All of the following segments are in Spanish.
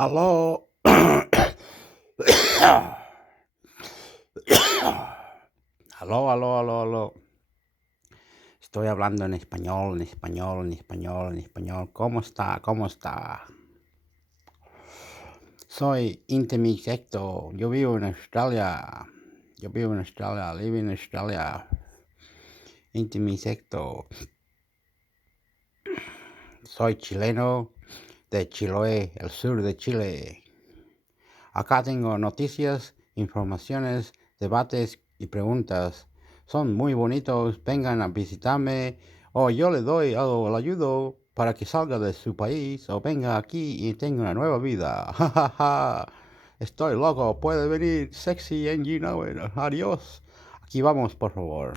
Aló. Aló. Estoy hablando en español. ¿Cómo está? Soy Intimixecto. Yo vivo en Australia. Live in Australia. Intimixecto. Soy chileno de Chiloé, el sur de Chile. Acá tengo noticias, informaciones, debates y preguntas. Son muy bonitos, vengan a visitarme o yo le doy algo, le ayudo para que salga de su país o venga aquí y tenga una nueva vida. Estoy loco, puede venir sexy and you know it. Adiós. Aquí vamos, por favor.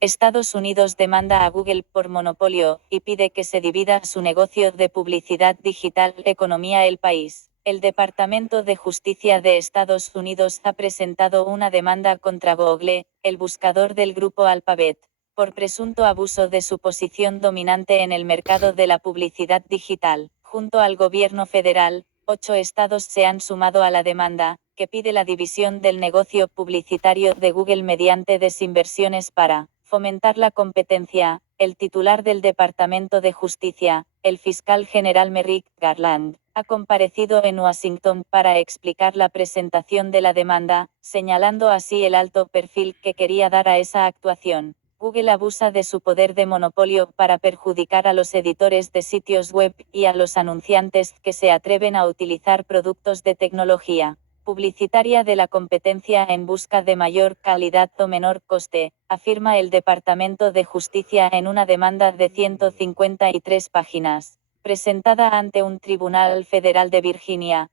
Estados Unidos demanda a Google por monopolio, y pide que se divida su negocio de publicidad digital. Economía. El país. El Departamento de Justicia de Estados Unidos ha presentado una demanda contra Google, el buscador del grupo Alphabet, por presunto abuso de su posición dominante en el mercado de la publicidad digital. Junto al gobierno federal, 8 estados se han sumado a la demanda, que pide la división del negocio publicitario de Google mediante desinversiones para fomentar la competencia. El titular del Departamento de Justicia, el fiscal general Merrick Garland, ha comparecido en Washington para explicar la presentación de la demanda, señalando así el alto perfil que quería dar a esa actuación. Google abusa de su poder de monopolio para perjudicar a los editores de sitios web y a los anunciantes que se atreven a utilizar productos de tecnología publicitaria de la competencia en busca de mayor calidad o menor coste, afirma el Departamento de Justicia en una demanda de 153 páginas, presentada ante un tribunal federal de Virginia,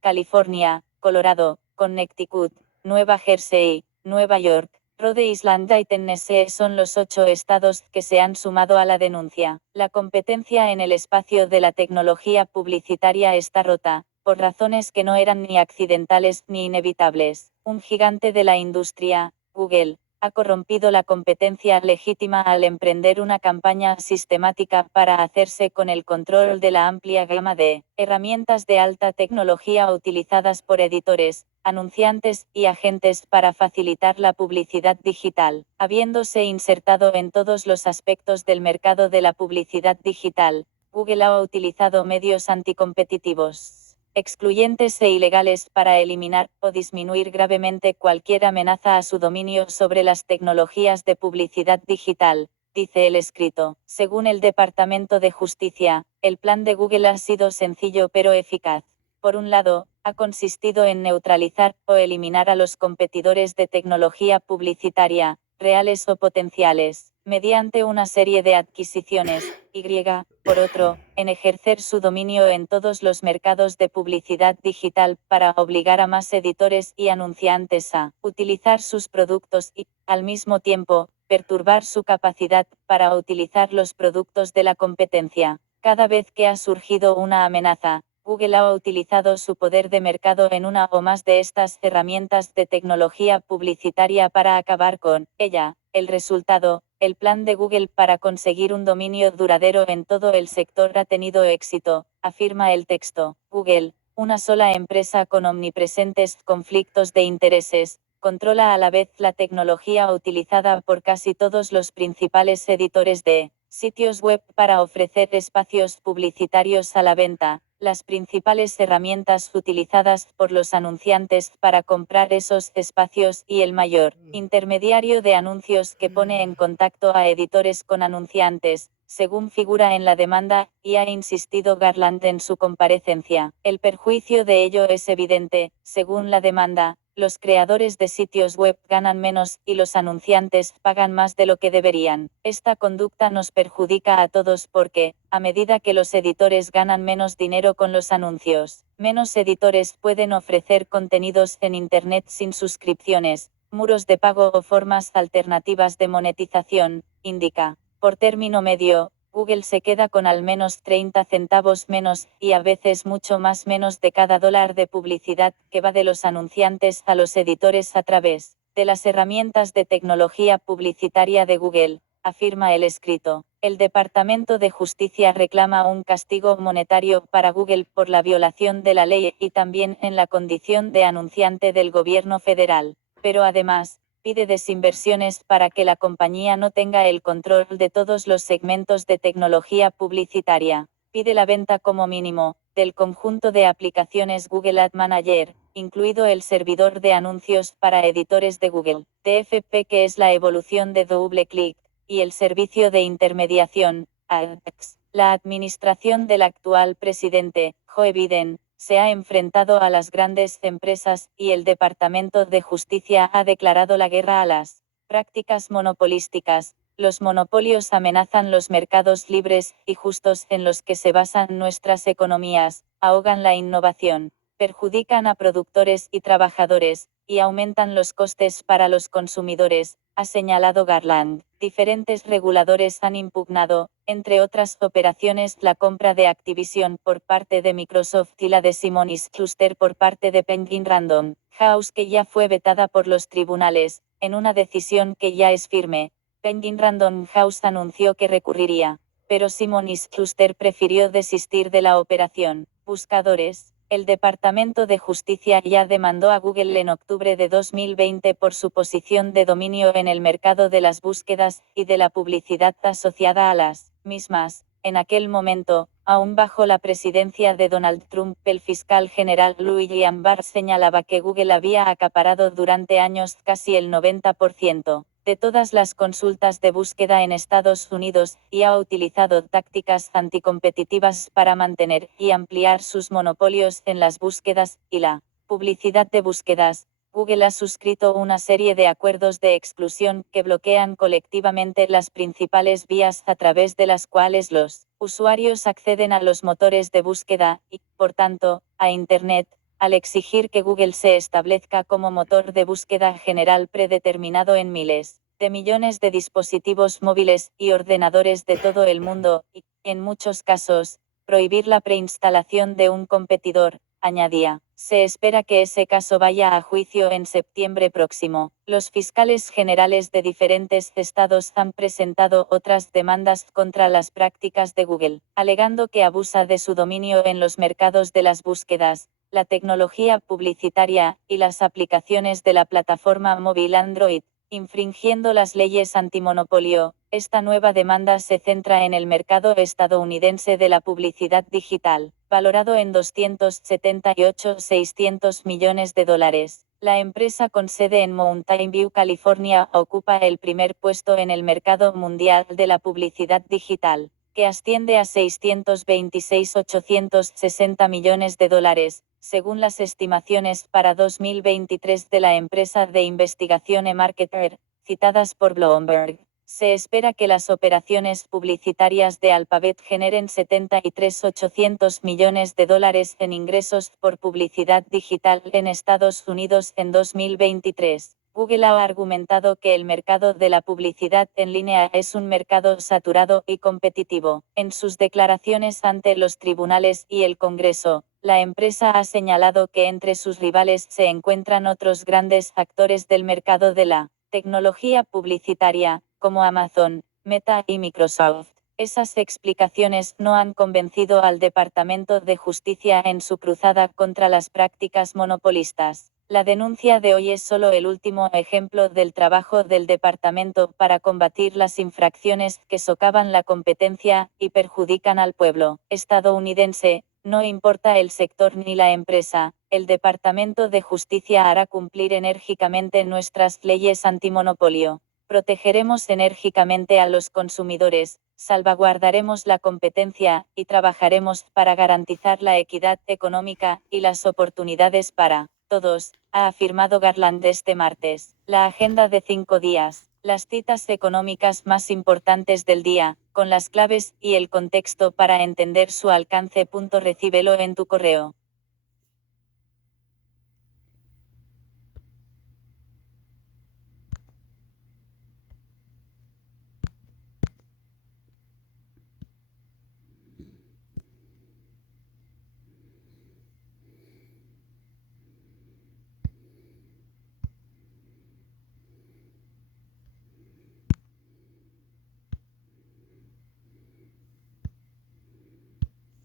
California, Colorado, Connecticut, Nueva Jersey, Nueva York, Rhode Island y Tennessee son los 8 estados que se han sumado a la denuncia. La competencia en el espacio de la tecnología publicitaria está rota, por razones que no eran ni accidentales ni inevitables. Un gigante de la industria, Google, ha corrompido la competencia legítima al emprender una campaña sistemática para hacerse con el control de la amplia gama de herramientas de alta tecnología utilizadas por editores, anunciantes y agentes para facilitar la publicidad digital, habiéndose insertado en todos los aspectos del mercado de la publicidad digital. Google ha utilizado medios anticompetitivos, excluyentes e ilegales para eliminar o disminuir gravemente cualquier amenaza a su dominio sobre las tecnologías de publicidad digital, dice el escrito. Según el Departamento de Justicia, el plan de Google ha sido sencillo pero eficaz. Por un lado, ha consistido en neutralizar o eliminar a los competidores de tecnología publicitaria, reales o potenciales, mediante una serie de adquisiciones, por otro, en ejercer su dominio en todos los mercados de publicidad digital para obligar a más editores y anunciantes a utilizar sus productos y, al mismo tiempo, perturbar su capacidad para utilizar los productos de la competencia. Cada vez que ha surgido una amenaza, Google ha utilizado su poder de mercado en una o más de estas herramientas de tecnología publicitaria para acabar con ella. El resultado, el plan de Google para conseguir un dominio duradero en todo el sector ha tenido éxito, afirma el texto. Google, una sola empresa con omnipresentes conflictos de intereses, controla a la vez la tecnología utilizada por casi todos los principales editores de sitios web para ofrecer espacios publicitarios a la venta, las principales herramientas utilizadas por los anunciantes para comprar esos espacios y el mayor intermediario de anuncios que pone en contacto a editores con anunciantes, según figura en la demanda, y ha insistido Garland en su comparecencia. El perjuicio de ello es evidente, según la demanda, Los creadores de sitios web ganan menos y los anunciantes pagan más de lo que deberían. Esta conducta nos perjudica a todos porque, a medida que los editores ganan menos dinero con los anuncios, menos editores pueden ofrecer contenidos en Internet sin suscripciones, muros de pago o formas alternativas de monetización, indica. Por término medio, Google se queda con al menos 30 centavos menos, y a veces mucho más menos de cada dólar de publicidad que va de los anunciantes a los editores a través de las herramientas de tecnología publicitaria de Google, afirma el escrito. El Departamento de Justicia reclama un castigo monetario para Google por la violación de la ley y también en la condición de anunciante del gobierno federal. Pero además, pide desinversiones para que la compañía no tenga el control de todos los segmentos de tecnología publicitaria. Pide la venta como mínimo del conjunto de aplicaciones Google Ad Manager, incluido el servidor de anuncios para editores de Google, TFP, que es la evolución de DoubleClick, y el servicio de intermediación, AdX. La administración del actual presidente, Joe Biden, se ha enfrentado a las grandes empresas, y el Departamento de Justicia ha declarado la guerra a las prácticas monopolísticas. Los monopolios amenazan los mercados libres y justos en los que se basan nuestras economías, ahogan la innovación, perjudican a productores y trabajadores, y aumentan los costes para los consumidores, ha señalado Garland. Diferentes reguladores han impugnado, entre otras operaciones, la compra de Activision por parte de Microsoft y la de Simonis Cluster por parte de Penguin Random House, que ya fue vetada por los tribunales, en una decisión que ya es firme. Penguin Random House anunció que recurriría, pero Simonis Cluster prefirió desistir de la operación. Buscadores. El Departamento de Justicia ya demandó a Google en octubre de 2020 por su posición de dominio en el mercado de las búsquedas y de la publicidad asociada a las mismas. En aquel momento, aún bajo la presidencia de Donald Trump, el fiscal general William Barr señalaba que Google había acaparado durante años casi el 90% de todas las consultas de búsqueda en Estados Unidos, y ha utilizado tácticas anticompetitivas para mantener y ampliar sus monopolios en las búsquedas y la publicidad de búsquedas. Google ha suscrito una serie de acuerdos de exclusión que bloquean colectivamente las principales vías a través de las cuales los usuarios acceden a los motores de búsqueda y, por tanto, a Internet, al exigir que Google se establezca como motor de búsqueda general predeterminado en miles de millones de dispositivos móviles y ordenadores de todo el mundo, y, en muchos casos, prohibir la preinstalación de un competidor, añadía. Se espera que ese caso vaya a juicio en septiembre próximo. Los fiscales generales de diferentes estados han presentado otras demandas contra las prácticas de Google, alegando que abusa de su dominio en los mercados de las búsquedas, la tecnología publicitaria y las aplicaciones de la plataforma móvil Android, infringiendo las leyes antimonopolio. Esta nueva demanda se centra en el mercado estadounidense de la publicidad digital, valorado en 278,600 millones de dólares. La empresa con sede en Mountain View, California, ocupa el primer puesto en el mercado mundial de la publicidad digital, que asciende a 626,860 millones de dólares, según las estimaciones para 2023 de la empresa de investigación eMarketer, citadas por Bloomberg. Se espera que las operaciones publicitarias de Alphabet generen 73,800 millones de dólares en ingresos por publicidad digital en Estados Unidos en 2023. Google ha argumentado que el mercado de la publicidad en línea es un mercado saturado y competitivo. En sus declaraciones ante los tribunales y el Congreso, la empresa ha señalado que entre sus rivales se encuentran otros grandes actores del mercado de la tecnología publicitaria, como Amazon, Meta y Microsoft. Esas explicaciones no han convencido al Departamento de Justicia en su cruzada contra las prácticas monopolistas. La denuncia de hoy es solo el último ejemplo del trabajo del departamento para combatir las infracciones que socavan la competencia y perjudican al pueblo estadounidense. No importa el sector ni la empresa, el Departamento de Justicia hará cumplir enérgicamente nuestras leyes antimonopolio. Protegeremos enérgicamente a los consumidores, salvaguardaremos la competencia y trabajaremos para garantizar la equidad económica y las oportunidades para todos, ha afirmado Garland este martes. La agenda de 5 días. Las citas económicas más importantes del día, con las claves y el contexto para entender su alcance. Recíbelo en tu correo.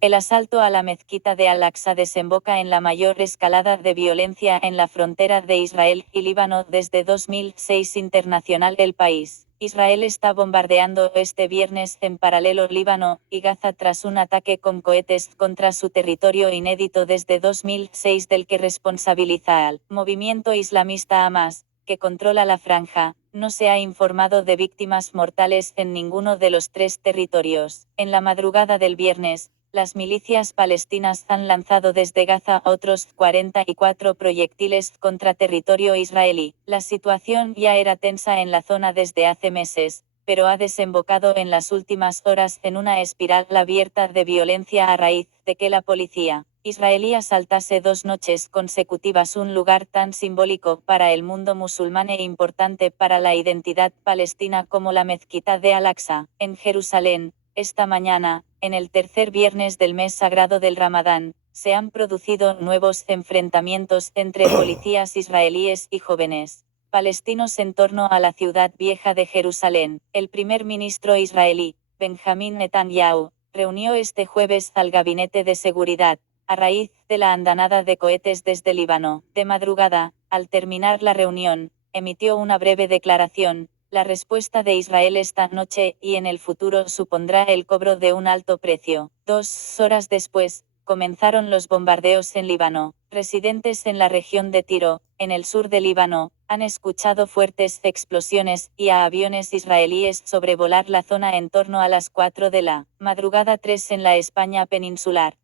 El asalto a la mezquita de Al-Aqsa desemboca en la mayor escalada de violencia en la frontera de Israel y Líbano desde 2006. Internacional. El país. Israel está bombardeando este viernes en paralelo Líbano y Gaza tras un ataque con cohetes contra su territorio inédito desde 2006 del que responsabiliza al movimiento islamista Hamas, que controla la franja. No se ha informado de víctimas mortales en ninguno de los 3 territorios. En la madrugada del viernes, las milicias palestinas han lanzado desde Gaza otros 44 proyectiles contra territorio israelí. La situación ya era tensa en la zona desde hace meses, pero ha desembocado en las últimas horas en una espiral abierta de violencia a raíz de que la policía israelí asaltase 2 noches consecutivas un lugar tan simbólico para el mundo musulmán e importante para la identidad palestina como la mezquita de Al-Aqsa, en Jerusalén. Esta mañana, en el tercer viernes del mes sagrado del Ramadán, se han producido nuevos enfrentamientos entre policías israelíes y jóvenes palestinos en torno a la ciudad vieja de Jerusalén. El primer ministro israelí, Benjamín Netanyahu, reunió este jueves al Gabinete de Seguridad, a raíz de la andanada de cohetes desde Líbano. De madrugada, al terminar la reunión, emitió una breve declaración. La respuesta de Israel esta noche y en el futuro supondrá el cobro de un alto precio. 2 horas después, comenzaron los bombardeos en Líbano. Residentes en la región de Tiro, en el sur de Líbano, han escuchado fuertes explosiones y a aviones israelíes sobrevolar la zona en torno a las 4 de la madrugada. 3 en la España peninsular.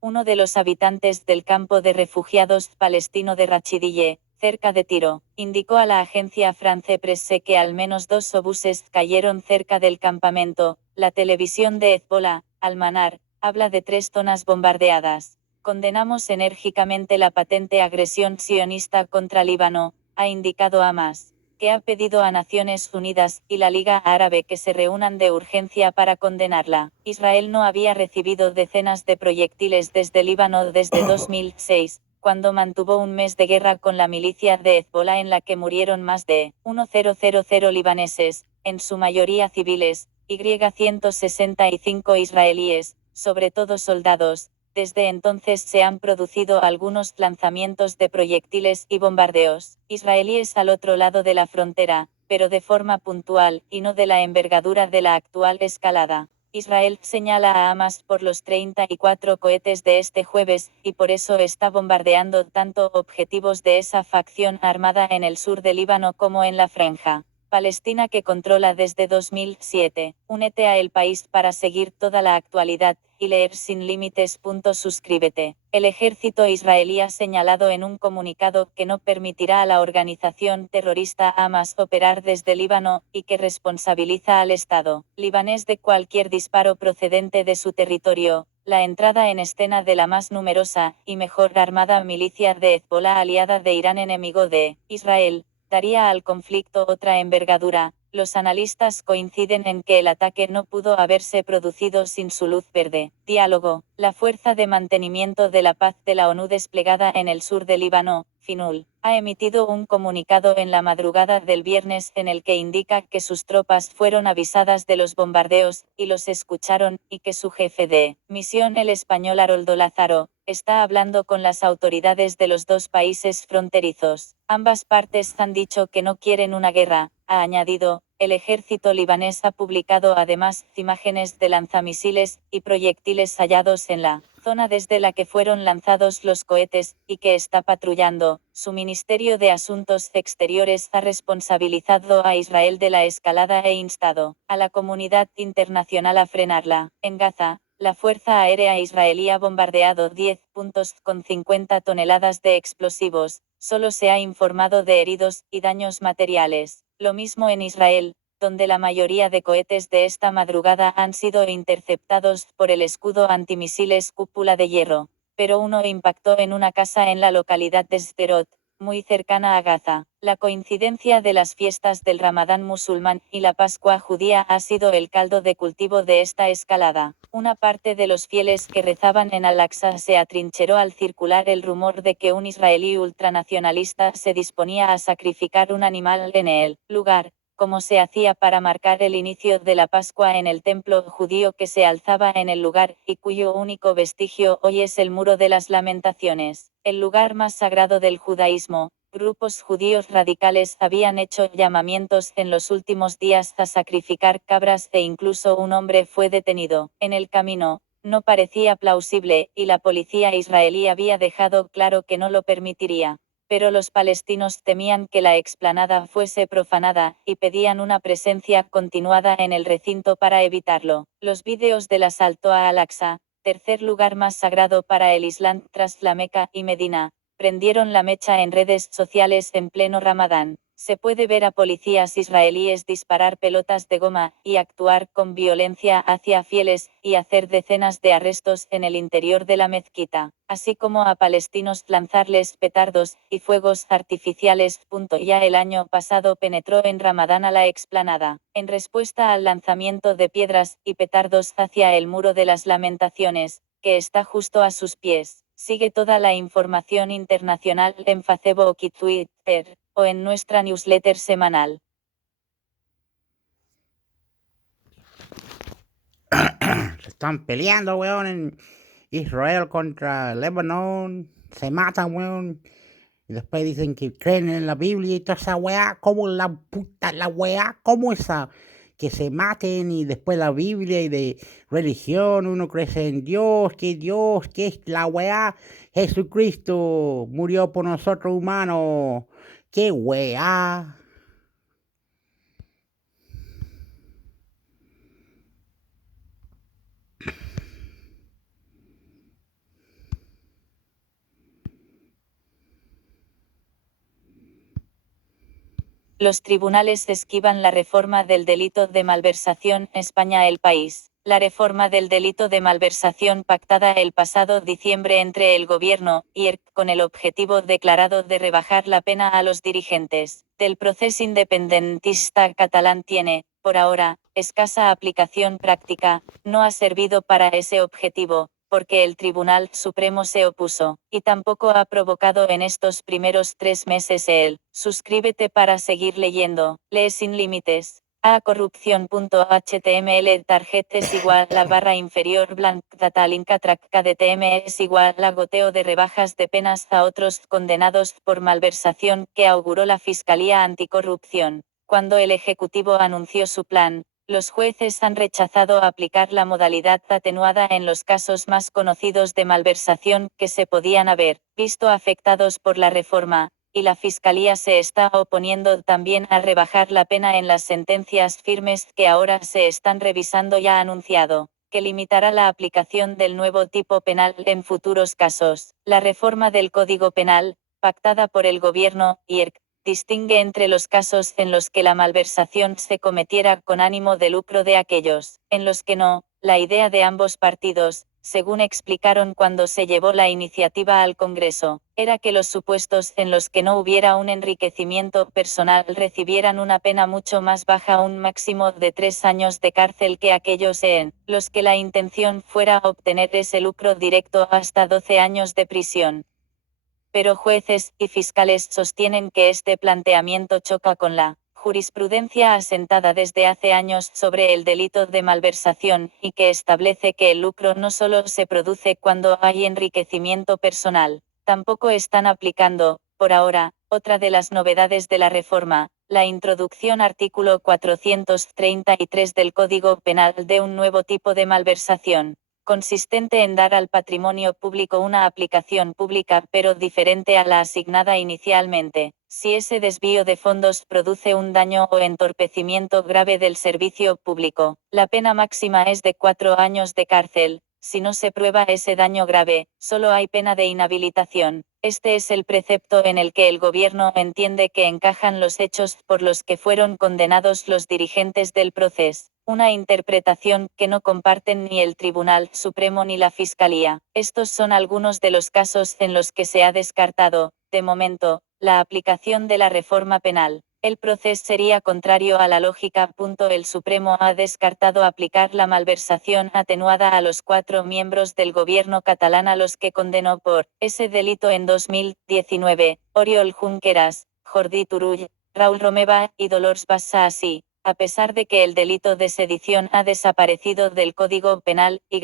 Uno de los habitantes del campo de refugiados palestino de Rachidille, cerca de Tiro, indicó a la agencia France Presse que al menos 2 obuses cayeron cerca del campamento. La televisión de Hezbollah, Al-Manar, habla de 3 zonas bombardeadas. Condenamos enérgicamente la patente agresión sionista contra Líbano, ha indicado Hamas, que ha pedido a Naciones Unidas y la Liga Árabe que se reúnan de urgencia para condenarla. Israel no había recibido decenas de proyectiles desde Líbano desde 2006, cuando mantuvo un mes de guerra con la milicia de Hezbollah en la que murieron más de 1,000 libaneses, en su mayoría civiles, y 165 israelíes, sobre todo soldados. Desde entonces se han producido algunos lanzamientos de proyectiles y bombardeos israelíes al otro lado de la frontera, pero de forma puntual y no de la envergadura de la actual escalada. Israel señala a Hamas por los 34 cohetes de este jueves, y por eso está bombardeando tanto objetivos de esa facción armada en el sur de Líbano como en la franja palestina que controla desde 2007. Únete a El País para seguir toda la actualidad y leer sin límites. Suscríbete. El ejército israelí ha señalado en un comunicado que no permitirá a la organización terrorista Hamas operar desde Líbano y que responsabiliza al Estado libanés de cualquier disparo procedente de su territorio. La entrada en escena de la más numerosa y mejor armada milicia de Hezbollah aliada de Irán enemigo de Israel daría al conflicto otra envergadura. Los analistas coinciden en que el ataque no pudo haberse producido sin su luz verde. Diálogo. La Fuerza de Mantenimiento de la Paz de la ONU desplegada en el sur de Líbano, FINUL, ha emitido un comunicado en la madrugada del viernes en el que indica que sus tropas fueron avisadas de los bombardeos y los escucharon, y que su jefe de misión, el español Haroldo Lázaro, está hablando con las autoridades de los 2 países fronterizos. Ambas partes han dicho que no quieren una guerra, ha añadido. El ejército libanés ha publicado además imágenes de lanzamisiles y proyectiles hallados en la zona desde la que fueron lanzados los cohetes, y que está patrullando. Su Ministerio de Asuntos Exteriores ha responsabilizado a Israel de la escalada e instado a la comunidad internacional a frenarla. En Gaza, La Fuerza Aérea Israelí ha bombardeado 10 puntos con 50 toneladas de explosivos. Solo se ha informado de heridos y daños materiales. Lo mismo en Israel, donde la mayoría de cohetes de esta madrugada han sido interceptados por el escudo antimisiles Cúpula de Hierro. Pero uno impactó en una casa en la localidad de Sderot, muy cercana a Gaza. La coincidencia de las fiestas del Ramadán musulmán y la Pascua judía ha sido el caldo de cultivo de esta escalada. Una parte de los fieles que rezaban en Al-Aqsa se atrincheró al circular el rumor de que un israelí ultranacionalista se disponía a sacrificar un animal en el lugar, como se hacía para marcar el inicio de la Pascua en el templo judío que se alzaba en el lugar, y cuyo único vestigio hoy es el Muro de las Lamentaciones, el lugar más sagrado del judaísmo. Grupos judíos radicales habían hecho llamamientos en los últimos días a sacrificar cabras e incluso un hombre fue detenido. En el camino, no parecía plausible, y la policía israelí había dejado claro que no lo permitiría. Pero los palestinos temían que la explanada fuese profanada, y pedían una presencia continuada en el recinto para evitarlo. Los vídeos del asalto a Al-Aqsa, tercer lugar más sagrado para el Islam tras la Meca y Medina, prendieron la mecha en redes sociales en pleno Ramadán. Se puede ver a policías israelíes disparar pelotas de goma y actuar con violencia hacia fieles y hacer decenas de arrestos en el interior de la mezquita, así como a palestinos lanzarles petardos y fuegos artificiales. Ya el año pasado penetró en Ramadán a la explanada, en respuesta al lanzamiento de piedras y petardos hacia el Muro de las Lamentaciones, que está justo a sus pies. Sigue toda la información internacional en Facebook y Twitter, o en nuestra newsletter semanal. Se están peleando, weón, en Israel contra Lebanon. Se matan, weón. Y después dicen que creen en la Biblia y toda esa weá. ¿Cómo la puta la weá? ¿Cómo esa? Que se maten y después la Biblia y de religión. Uno cree en Dios, que es la weá. Jesucristo murió por nosotros humanos. ¿Qué weá? Los tribunales esquivan la reforma del delito de malversación. España, el país. La reforma del delito de malversación pactada el pasado diciembre entre el Gobierno y ERC con el objetivo declarado de rebajar la pena a los dirigentes del proceso independentista catalán tiene, por ahora, escasa aplicación práctica. No ha servido para ese objetivo, porque el Tribunal Supremo se opuso, y tampoco ha provocado en estos primeros 3 meses el suscríbete para seguir leyendo, lee sin límites. A corrupción.html target es igual a barra inferior blank data link track KDTM es igual a goteo de rebajas de penas a otros condenados por malversación que auguró la Fiscalía Anticorrupción. Cuando el Ejecutivo anunció su plan, los jueces han rechazado aplicar la modalidad atenuada en los casos más conocidos de malversación que se podían haber visto afectados por la reforma, y la Fiscalía se está oponiendo también a rebajar la pena en las sentencias firmes que ahora se están revisando. Ya ha anunciado que limitará la aplicación del nuevo tipo penal en futuros casos. La reforma del Código Penal, pactada por el Gobierno y ERC, distingue entre los casos en los que la malversación se cometiera con ánimo de lucro de aquellos en los que no. La idea de ambos partidos, según explicaron cuando se llevó la iniciativa al Congreso, era que los supuestos en los que no hubiera un enriquecimiento personal recibieran una pena mucho más baja, un máximo de 3 años de cárcel, que aquellos en los que la intención fuera obtener ese lucro directo hasta 12 años de prisión. Pero jueces y fiscales sostienen que este planteamiento choca con la jurisprudencia asentada desde hace años sobre el delito de malversación, y que establece que el lucro no solo se produce cuando hay enriquecimiento personal. Tampoco están aplicando, por ahora, otra de las novedades de la reforma, la introducción artículo 433 del Código Penal de un nuevo tipo de malversación, consistente en dar al patrimonio público una aplicación pública pero diferente a la asignada inicialmente, si ese desvío de fondos produce un daño o entorpecimiento grave del servicio público. La pena máxima es de 4 años de cárcel, Si no se prueba ese daño grave, solo hay pena de inhabilitación. Este es el precepto en el que el gobierno entiende que encajan los hechos por los que fueron condenados los dirigentes del proceso. Una interpretación que no comparten ni el Tribunal Supremo ni la Fiscalía. Estos son algunos de los casos en los que se ha descartado, de momento, la aplicación de la reforma penal. El proceso sería contrario a la lógica. El Supremo ha descartado aplicar la malversación atenuada a los 4 miembros del gobierno catalán a los que condenó por ese delito en 2019, Oriol Junqueras, Jordi Turull, Raúl Romeva y Dolors Bassa así, a pesar de que el delito de sedición ha desaparecido del Código Penal, y.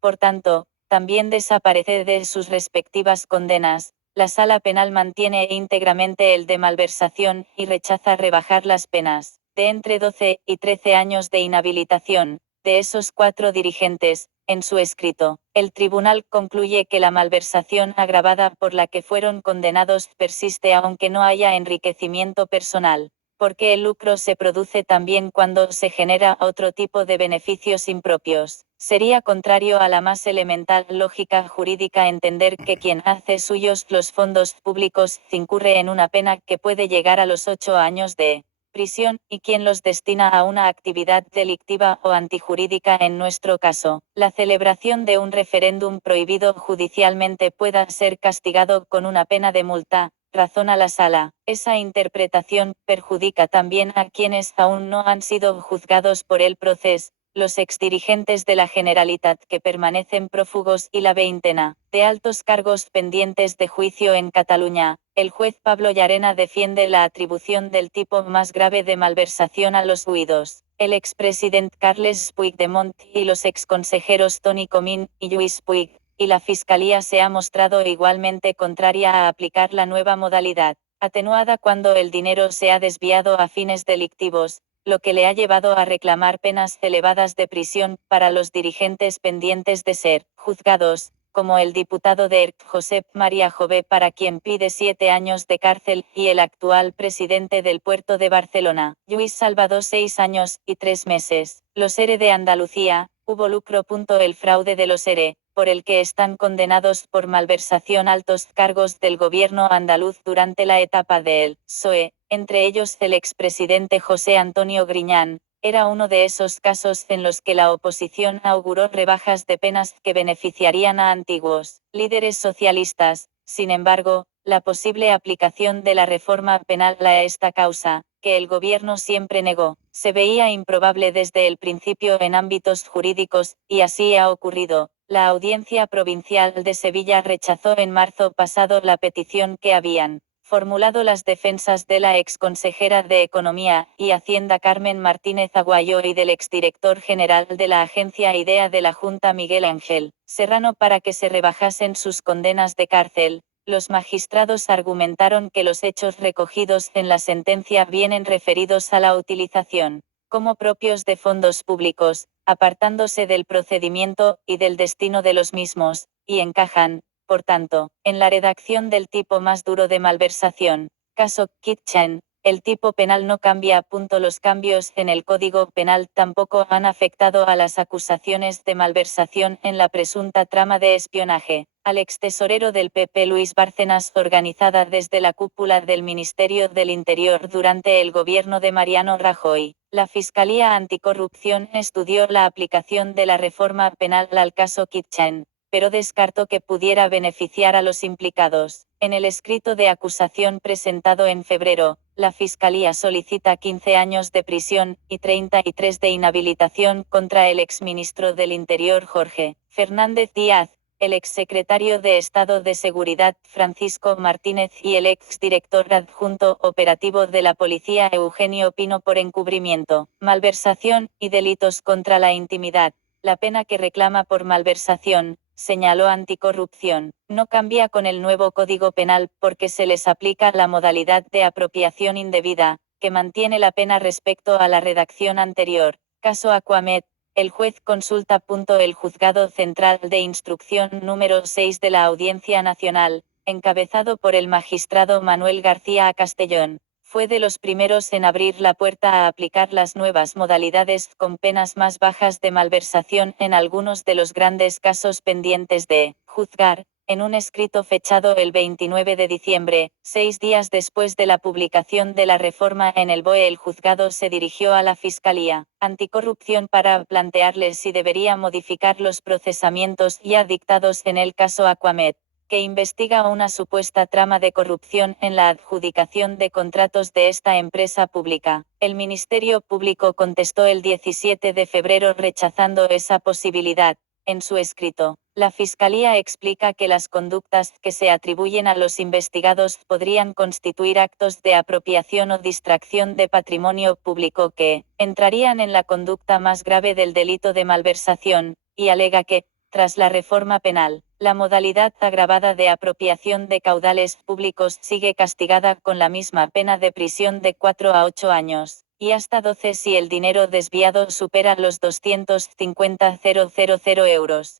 Por tanto, también desaparece de sus respectivas condenas. La Sala Penal mantiene íntegramente el de malversación y rechaza rebajar las penas de entre 12 y 13 años de inhabilitación de esos 4 dirigentes. En su escrito, el tribunal concluye que la malversación agravada por la que fueron condenados persiste aunque no haya enriquecimiento personal, porque el lucro se produce también cuando se genera otro tipo de beneficios impropios. Sería contrario a la más elemental lógica jurídica entender que quien hace suyos los fondos públicos incurre en una pena que puede llegar a los 8 años de prisión, y quien los destina a una actividad delictiva o antijurídica. En nuestro caso, la celebración de un referéndum prohibido judicialmente pueda ser castigado con una pena de multa, razona la Sala. Esa interpretación perjudica también a quienes aún no han sido juzgados por el proceso, los exdirigentes de la Generalitat que permanecen prófugos y la veintena de altos cargos pendientes de juicio en Cataluña. El juez Pablo Llarena defiende la atribución del tipo más grave de malversación a los huidos. El expresidente Carles Puigdemont y los exconsejeros Toni Comín y Lluís Puig, y la Fiscalía se ha mostrado igualmente contraria a aplicar la nueva modalidad, atenuada cuando el dinero se ha desviado a fines delictivos, lo que le ha llevado a reclamar penas elevadas de prisión para los dirigentes pendientes de ser juzgados, como el diputado de ERC Josep María Jové, para quien pide 7 años de cárcel, y el actual presidente del Puerto de Barcelona, Lluís Salvador, 6 años y 3 meses. Los ERE de Andalucía, hubo lucro. El fraude de los ERE, por el que están condenados por malversación altos cargos del gobierno andaluz durante la etapa del PSOE, entre ellos el expresidente José Antonio Griñán, era uno de esos casos en los que la oposición auguró rebajas de penas que beneficiarían a antiguos líderes socialistas. Sin embargo, la posible aplicación de la reforma penal a esta causa, que el gobierno siempre negó, se veía improbable desde el principio en ámbitos jurídicos, y así ha ocurrido. La Audiencia Provincial de Sevilla rechazó en marzo pasado la petición que habían formulado las defensas de la exconsejera de Economía y Hacienda Carmen Martínez Aguayo y del exdirector general de la agencia IDEA de la Junta Miguel Ángel Serrano para que se rebajasen sus condenas de cárcel. Los magistrados argumentaron que los hechos recogidos en la sentencia vienen referidos a la utilización como propios de fondos públicos, apartándose del procedimiento y del destino de los mismos, y encajan, por tanto, en la redacción del tipo más duro de malversación. Caso Kitchen. El tipo penal no cambia. Los cambios en el Código Penal tampoco han afectado a las acusaciones de malversación en la presunta trama de espionaje al extesorero del PP Luis Bárcenas, organizada desde la cúpula del Ministerio del Interior durante el gobierno de Mariano Rajoy. La Fiscalía Anticorrupción estudió la aplicación de la reforma penal al caso Kitchen, pero descartó que pudiera beneficiar a los implicados. En el escrito de acusación presentado en febrero, la Fiscalía solicita 15 años de prisión y 33 de inhabilitación contra el exministro del Interior Jorge Fernández Díaz, el exsecretario de Estado de Seguridad Francisco Martínez y el exdirector adjunto operativo de la Policía Eugenio Pino por encubrimiento, malversación y delitos contra la intimidad. La pena que reclama por malversación, señaló Anticorrupción, no cambia con el nuevo Código Penal porque se les aplica la modalidad de apropiación indebida, que mantiene la pena respecto a la redacción anterior. Caso Aquamed. El juez consulta. El Juzgado Central de Instrucción número 6 de la Audiencia Nacional, encabezado por el magistrado Manuel García Castellón, fue de los primeros en abrir la puerta a aplicar las nuevas modalidades con penas más bajas de malversación en algunos de los grandes casos pendientes de juzgar. En un escrito fechado el 29 de diciembre, 6 días después de la publicación de la reforma en el BOE, el juzgado se dirigió a la Fiscalía Anticorrupción para plantearles si debería modificar los procesamientos ya dictados en el caso Aquamed, que investiga una supuesta trama de corrupción en la adjudicación de contratos de esta empresa pública. El Ministerio Público contestó el 17 de febrero rechazando esa posibilidad. En su escrito, la Fiscalía explica que las conductas que se atribuyen a los investigados podrían constituir actos de apropiación o distracción de patrimonio público que entrarían en la conducta más grave del delito de malversación, y alega que, tras la reforma penal, la modalidad agravada de apropiación de caudales públicos sigue castigada con la misma pena de prisión de 4 a 8 años, y hasta 12 si el dinero desviado supera los 250.000 euros.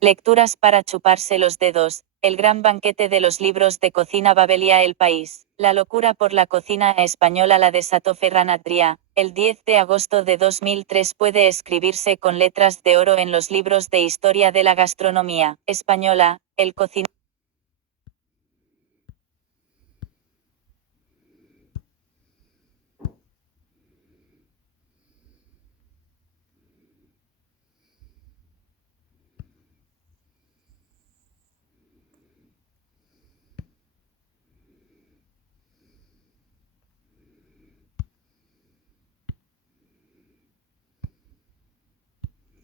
Lecturas para chuparse los dedos. El gran banquete de los libros de cocina babelia. El país. La locura por la cocina española la desató Ferran Adrià. El 10 de agosto de 2003 puede escribirse con letras de oro en los libros de historia de la gastronomía española. El cocinero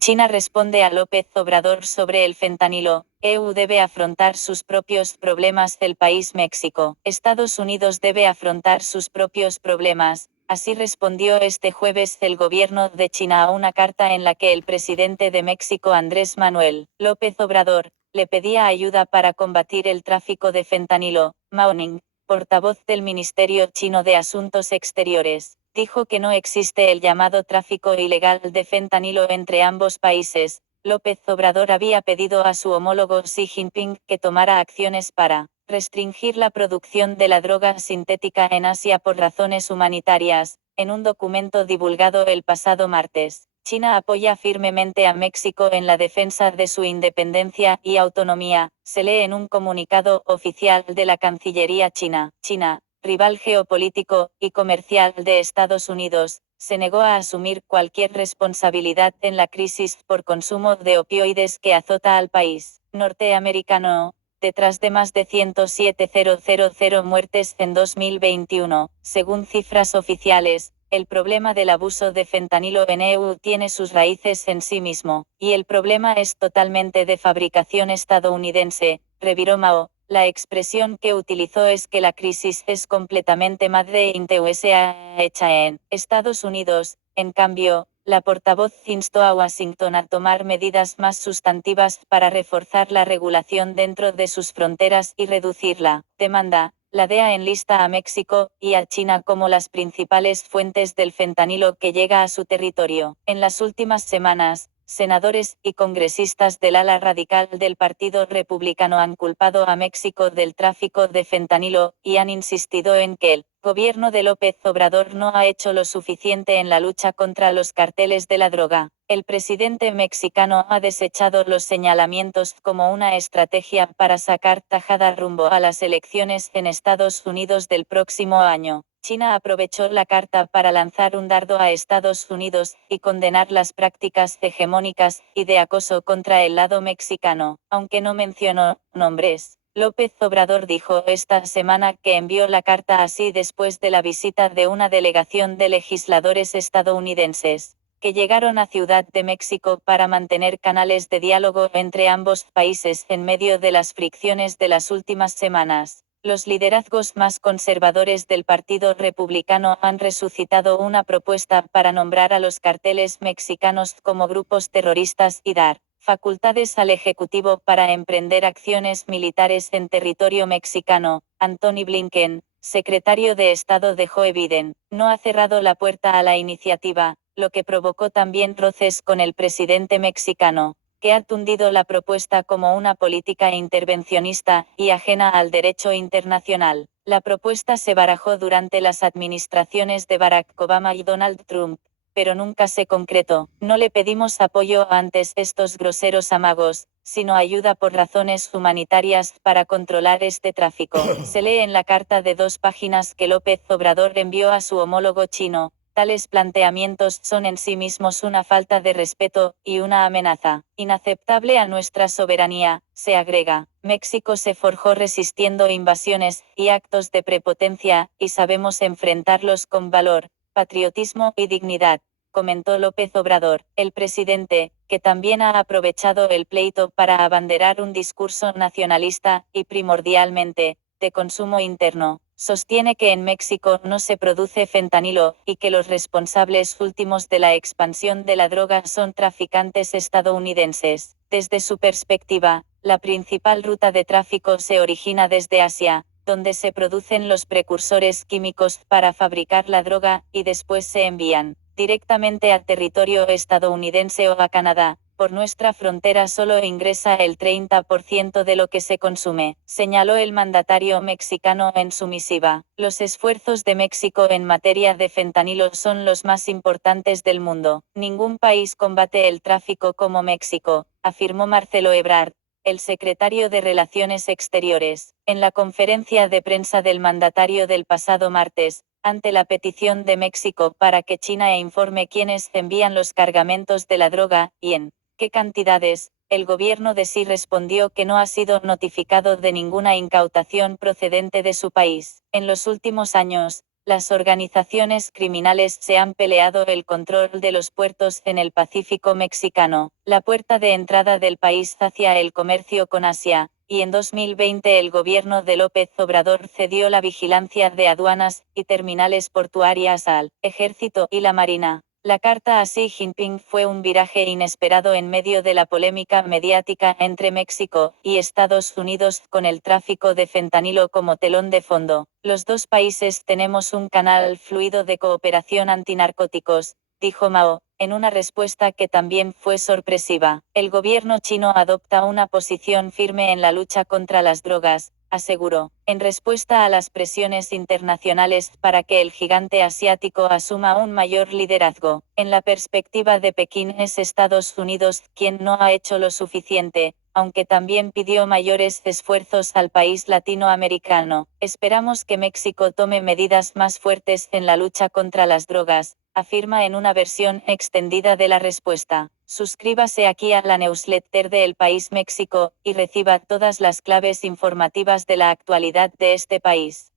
China responde a López Obrador sobre el fentanilo. EU debe afrontar sus propios problemas. El país México. Estados Unidos debe afrontar sus propios problemas. Así respondió este jueves el gobierno de China a una carta en la que el presidente de México Andrés Manuel López Obrador le pedía ayuda para combatir el tráfico de fentanilo. Mao Ning, portavoz del Ministerio Chino de Asuntos Exteriores, dijo que no existe el llamado tráfico ilegal de fentanilo entre ambos países. López Obrador había pedido a su homólogo Xi Jinping que tomara acciones para restringir la producción de la droga sintética en Asia por razones humanitarias. En un documento divulgado el pasado martes, China apoya firmemente a México en la defensa de su independencia y autonomía, se lee en un comunicado oficial de la Cancillería china. China, rival geopolítico y comercial de Estados Unidos, se negó a asumir cualquier responsabilidad en la crisis por consumo de opioides que azota al país norteamericano. Detrás de más de 107.000 muertes en 2021, según cifras oficiales, el problema del abuso de fentanilo en EU tiene sus raíces en sí mismo, y el problema es totalmente de fabricación estadounidense, reviró Mao. La expresión que utilizó es que la crisis es completamente made in the USA, hecha en Estados Unidos. En cambio, la portavoz instó a Washington a tomar medidas más sustantivas para reforzar la regulación dentro de sus fronteras y reducir la demanda. La DEA enlista a México y a China como las principales fuentes del fentanilo que llega a su territorio. En las últimas semanas, senadores y congresistas del ala radical del Partido Republicano han culpado a México del tráfico de fentanilo, y han insistido en que el gobierno de López Obrador no ha hecho lo suficiente en la lucha contra los carteles de la droga. El presidente mexicano ha desechado los señalamientos como una estrategia para sacar tajada rumbo a las elecciones en Estados Unidos del próximo año. China aprovechó la carta para lanzar un dardo a Estados Unidos y condenar las prácticas hegemónicas y de acoso contra el lado mexicano, aunque no mencionó nombres. López Obrador dijo esta semana que envió la carta así después de la visita de una delegación de legisladores estadounidenses, que llegaron a Ciudad de México para mantener canales de diálogo entre ambos países en medio de las fricciones de las últimas semanas. Los liderazgos más conservadores del Partido Republicano han resucitado una propuesta para nombrar a los carteles mexicanos como grupos terroristas y dar facultades al Ejecutivo para emprender acciones militares en territorio mexicano. Antony Blinken, secretario de Estado de Joe Biden, no ha cerrado la puerta a la iniciativa, lo que provocó también roces con el presidente mexicano, que ha tundido la propuesta como una política intervencionista y ajena al derecho internacional. La propuesta se barajó durante las administraciones de Barack Obama y Donald Trump, pero nunca se concretó. No le pedimos apoyo antes estos groseros amagos, sino ayuda por razones humanitarias para controlar este tráfico. Se lee en la carta de 2 páginas que López Obrador envió a su homólogo chino. Tales planteamientos son en sí mismos una falta de respeto y una amenaza inaceptable a nuestra soberanía, se agrega. México se forjó resistiendo invasiones y actos de prepotencia, y sabemos enfrentarlos con valor, patriotismo y dignidad, comentó López Obrador. El presidente, que también ha aprovechado el pleito para abanderar un discurso nacionalista y primordialmente de consumo interno, sostiene que en México no se produce fentanilo y que los responsables últimos de la expansión de la droga son traficantes estadounidenses. Desde su perspectiva, la principal ruta de tráfico se origina desde Asia, donde se producen los precursores químicos para fabricar la droga y después se envían directamente al territorio estadounidense o a Canadá. Por nuestra frontera solo ingresa el 30% de lo que se consume, señaló el mandatario mexicano en su misiva. Los esfuerzos de México en materia de fentanilo son los más importantes del mundo. Ningún país combate el tráfico como México, afirmó Marcelo Ebrard, el secretario de Relaciones Exteriores, en la conferencia de prensa del mandatario del pasado martes, ante la petición de México para que China informe quiénes envían los cargamentos de la droga, y en qué cantidades. El gobierno de Xi respondió que no ha sido notificado de ninguna incautación procedente de su país. En los últimos años, las organizaciones criminales se han peleado el control de los puertos en el Pacífico mexicano, la puerta de entrada del país hacia el comercio con Asia, y en 2020 el gobierno de López Obrador cedió la vigilancia de aduanas y terminales portuarias al Ejército y la Marina. La carta a Xi Jinping fue un viraje inesperado en medio de la polémica mediática entre México y Estados Unidos con el tráfico de fentanilo como telón de fondo. Los dos países tenemos un canal fluido de cooperación antinarcóticos, dijo Mao, en una respuesta que también fue sorpresiva. El gobierno chino adopta una posición firme en la lucha contra las drogas, aseguró, en respuesta a las presiones internacionales para que el gigante asiático asuma un mayor liderazgo. En la perspectiva de Pekín es Estados Unidos quien no ha hecho lo suficiente, aunque también pidió mayores esfuerzos al país latinoamericano. Esperamos que México tome medidas más fuertes en la lucha contra las drogas, afirma en una versión extendida de la respuesta. Suscríbase aquí a la newsletter de El País México, y reciba todas las claves informativas de la actualidad de este país.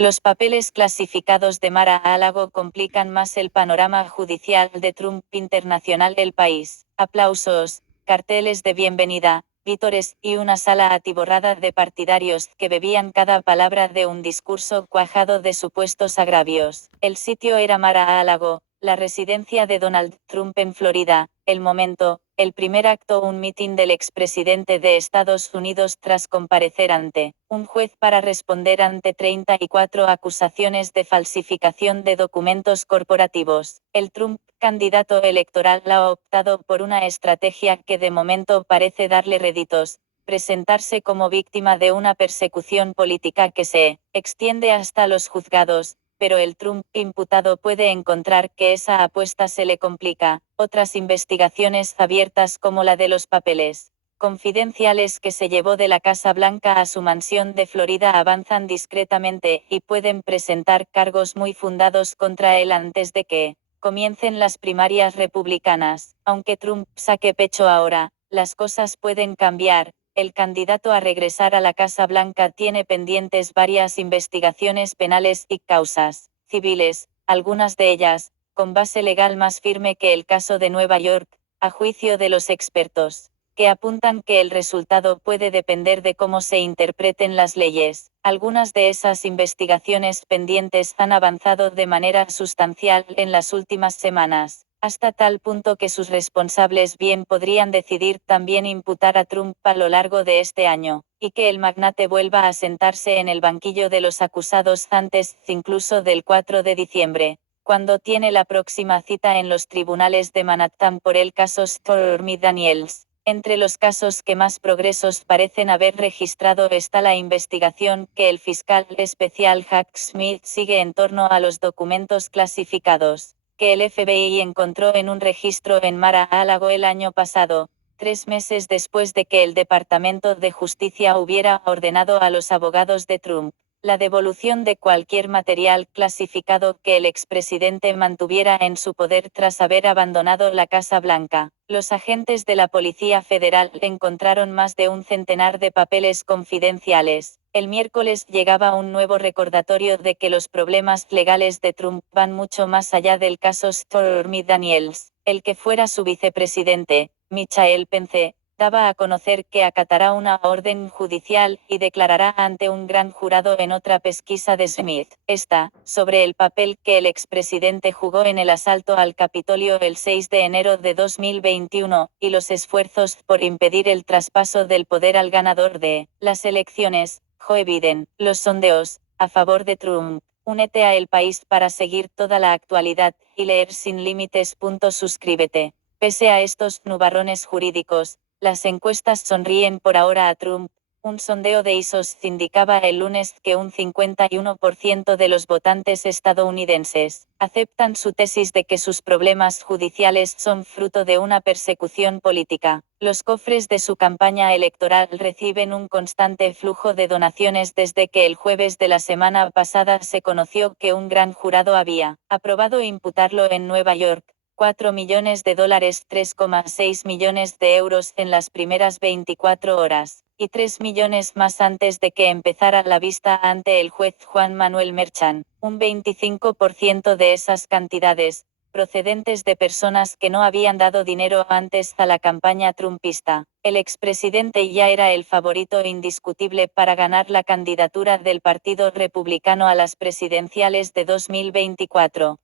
Los papeles clasificados de Mar-a-Lago complican más el panorama judicial de Trump internacional. El país. Aplausos, carteles de bienvenida, vítores y una sala atiborrada de partidarios que bebían cada palabra de un discurso cuajado de supuestos agravios. El sitio era Mar-a-Lago, la residencia de Donald Trump en Florida. El momento, el primer acto, un mitin del expresidente de Estados Unidos tras comparecer ante un juez para responder ante 34 acusaciones de falsificación de documentos corporativos. El Trump, candidato electoral, ha optado por una estrategia que de momento parece darle réditos: presentarse como víctima de una persecución política que se extiende hasta los juzgados. Pero el Trump imputado puede encontrar que esa apuesta se le complica. Otras investigaciones abiertas como la de los papeles confidenciales que se llevó de la Casa Blanca a su mansión de Florida avanzan discretamente y pueden presentar cargos muy fundados contra él antes de que comiencen las primarias republicanas. Aunque Trump saque pecho ahora, las cosas pueden cambiar. El candidato a regresar a la Casa Blanca tiene pendientes varias investigaciones penales y causas civiles, algunas de ellas con base legal más firme que el caso de Nueva York, a juicio de los expertos, que apuntan que el resultado puede depender de cómo se interpreten las leyes. Algunas de esas investigaciones pendientes han avanzado de manera sustancial en las últimas semanas, hasta tal punto que sus responsables bien podrían decidir también imputar a Trump a lo largo de este año, y que el magnate vuelva a sentarse en el banquillo de los acusados antes incluso del 4 de diciembre. Cuando tiene la próxima cita en los tribunales de Manhattan por el caso Stormy Daniels. Entre los casos que más progresos parecen haber registrado está la investigación que el fiscal especial Jack Smith sigue en torno a los documentos clasificados que el FBI encontró en un registro en Mar-a-Lago el año pasado, 3 meses después de que el Departamento de Justicia hubiera ordenado a los abogados de Trump la devolución de cualquier material clasificado que el expresidente mantuviera en su poder tras haber abandonado la Casa Blanca. Los agentes de la Policía Federal encontraron más de un centenar de papeles confidenciales. El miércoles llegaba un nuevo recordatorio de que los problemas legales de Trump van mucho más allá del caso Stormy Daniels. El que fuera su vicepresidente, Michael Pence, daba a conocer que acatará una orden judicial y declarará ante un gran jurado en otra pesquisa de Smith. Esta, sobre el papel que el expresidente jugó en el asalto al Capitolio el 6 de enero de 2021, y los esfuerzos por impedir el traspaso del poder al ganador de las elecciones, Joe Biden. Los sondeos, a favor de Trump. Únete a El País para seguir toda la actualidad y leer sin límites. Suscríbete. Pese a estos nubarrones jurídicos, las encuestas sonríen por ahora a Trump. Un sondeo de Ipsos indicaba el lunes que un 51% de los votantes estadounidenses aceptan su tesis de que sus problemas judiciales son fruto de una persecución política. Los cofres de su campaña electoral reciben un constante flujo de donaciones desde que el jueves de la semana pasada se conoció que un gran jurado había aprobado imputarlo en Nueva York. $4 millones, 3,6 millones de euros en las primeras 24 horas, y 3 millones más antes de que empezara la vista ante el juez Juan Manuel Merchan. Un 25% de esas cantidades, procedentes de personas que no habían dado dinero antes a la campaña trumpista. El expresidente ya era el favorito indiscutible para ganar la candidatura del Partido Republicano a las presidenciales de 2024.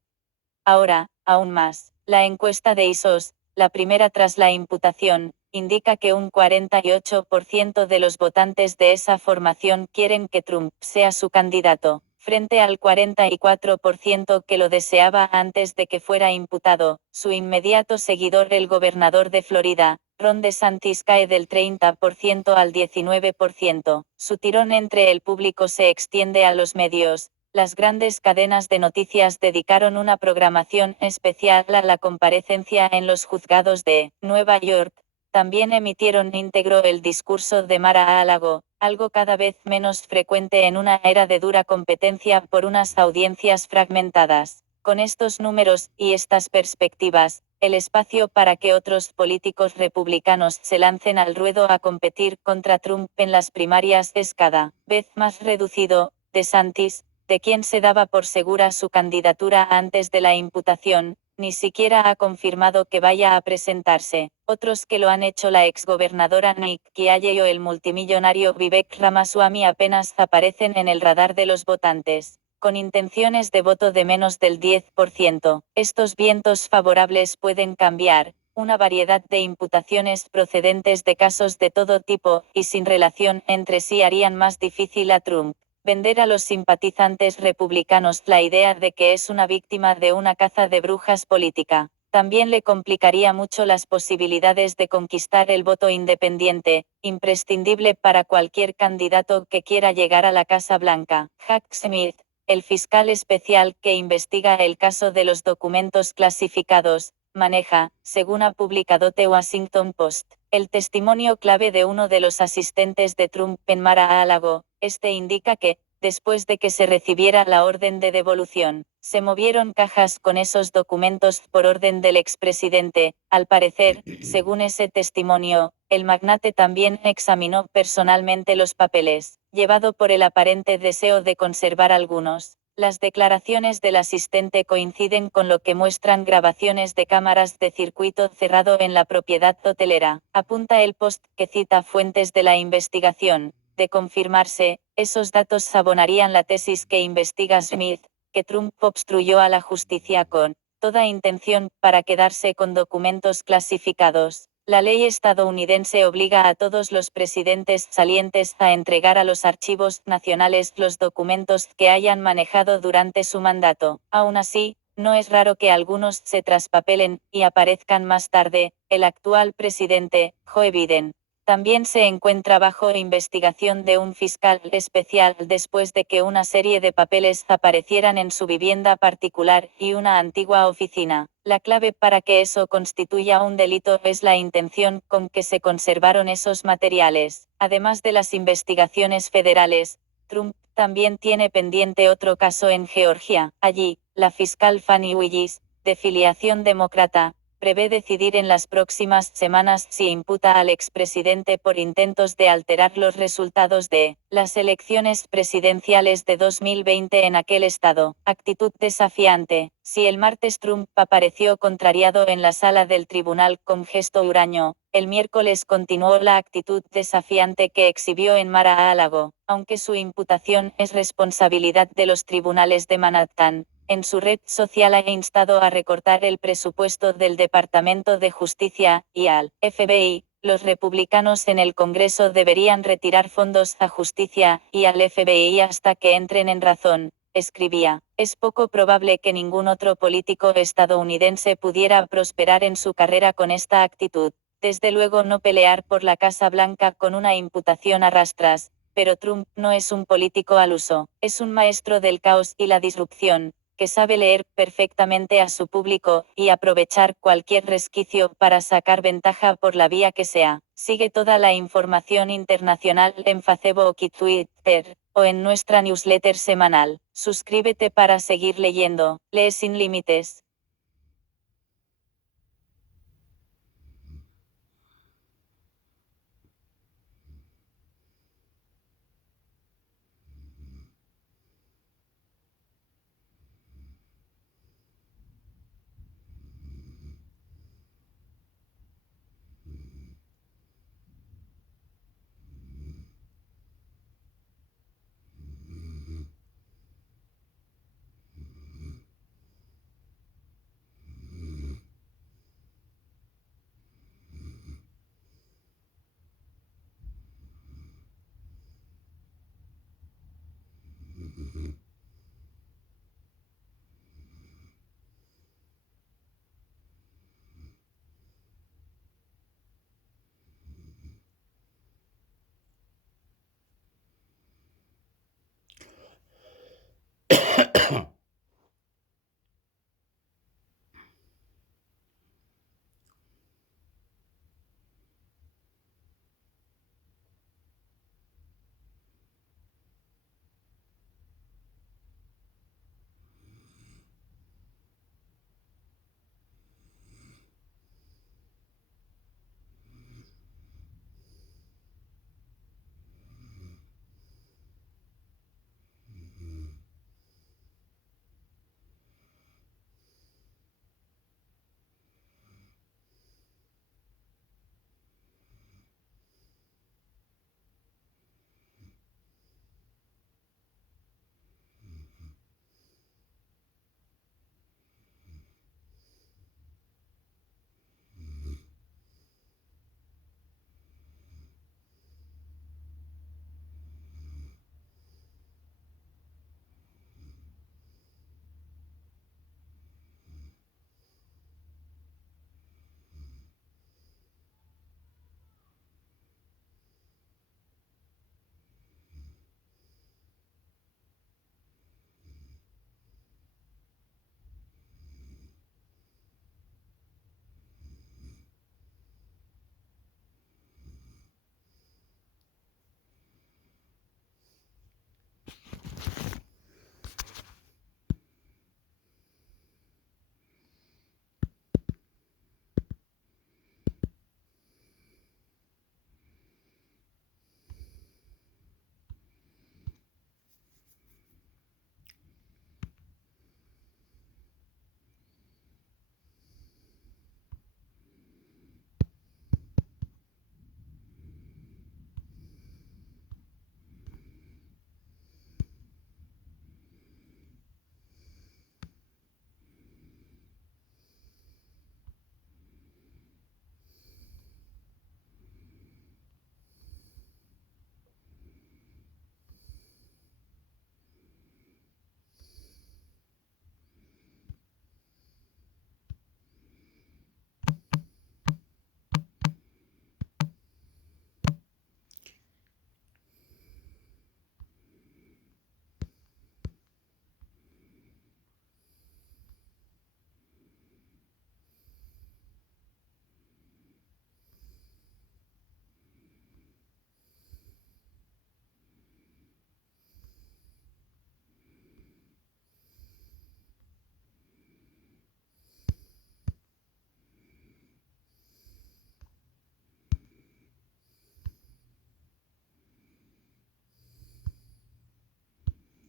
Ahora, aún más. La encuesta de Ipsos, la primera tras la imputación, indica que un 48% de los votantes de esa formación quieren que Trump sea su candidato, frente al 44% que lo deseaba antes de que fuera imputado. Su inmediato seguidor, el gobernador de Florida, Ron DeSantis, cae del 30% al 19%. Su tirón entre el público se extiende a los medios. Las grandes cadenas de noticias dedicaron una programación especial a la comparecencia en los juzgados de Nueva York. También emitieron íntegro el discurso de Mar-a-Lago, algo cada vez menos frecuente en una era de dura competencia por unas audiencias fragmentadas. Con estos números y estas perspectivas, el espacio para que otros políticos republicanos se lancen al ruedo a competir contra Trump en las primarias es cada vez más reducido. DeSantis, de quien se daba por segura su candidatura antes de la imputación, ni siquiera ha confirmado que vaya a presentarse. Otros que lo han hecho, la exgobernadora Nikki Haley o el multimillonario Vivek Ramaswamy, apenas aparecen en el radar de los votantes, con intenciones de voto de menos del 10%. Estos vientos favorables pueden cambiar. Una variedad de imputaciones procedentes de casos de todo tipo y sin relación entre sí harían más difícil a Trump vender a los simpatizantes republicanos la idea de que es una víctima de una caza de brujas política. También le complicaría mucho las posibilidades de conquistar el voto independiente, imprescindible para cualquier candidato que quiera llegar a la Casa Blanca. Jack Smith, el fiscal especial que investiga el caso de los documentos clasificados, maneja, según ha publicado The Washington Post, El testimonio clave de uno de los asistentes de Trump en Mar-a-Lago, indica que, después de que se recibiera la orden de devolución, se movieron cajas con esos documentos por orden del expresidente. Al parecer, según ese testimonio, el magnate también examinó personalmente los papeles, llevado por el aparente deseo de conservar algunos. Las declaraciones del asistente coinciden con lo que muestran grabaciones de cámaras de circuito cerrado en la propiedad hotelera. Apunta el Post, que cita fuentes de la investigación. De confirmarse, esos datos abonarían la tesis que investiga Smith, que Trump obstruyó a la justicia con toda intención para quedarse con documentos clasificados. La ley estadounidense obliga a todos los presidentes salientes a entregar a los archivos nacionales los documentos que hayan manejado durante su mandato. Aún así, no es raro que algunos se traspapelen y aparezcan más tarde. El actual presidente, Joe Biden, también se encuentra bajo investigación de un fiscal especial después de que una serie de papeles aparecieran en su vivienda particular y una antigua oficina. La clave para que eso constituya un delito es la intención con que se conservaron esos materiales. Además de las investigaciones federales, Trump también tiene pendiente otro caso en Georgia. Allí, la fiscal Fani Willis, de filiación demócrata, prevé decidir en las próximas semanas si imputa al expresidente por intentos de alterar los resultados de las elecciones presidenciales de 2020 en aquel estado. Actitud desafiante. Si el martes Trump apareció contrariado en la sala del tribunal con gesto huraño, el miércoles continuó la actitud desafiante que exhibió en Mar-a-Lago, aunque su imputación es responsabilidad de los tribunales de Manhattan. En su red social ha instado a recortar el presupuesto del Departamento de Justicia y al FBI. Los republicanos en el Congreso deberían retirar fondos a Justicia y al FBI hasta que entren en razón, escribía. Es poco probable que ningún otro político estadounidense pudiera prosperar en su carrera con esta actitud. Desde luego no pelear por la Casa Blanca con una imputación a rastras, pero Trump no es un político al uso, es un maestro del caos y la disrupción, que sabe leer perfectamente a su público y aprovechar cualquier resquicio para sacar ventaja por la vía que sea. Sigue toda la información internacional en Facebook y Twitter, o en nuestra newsletter semanal. Suscríbete para seguir leyendo. Lee sin límites.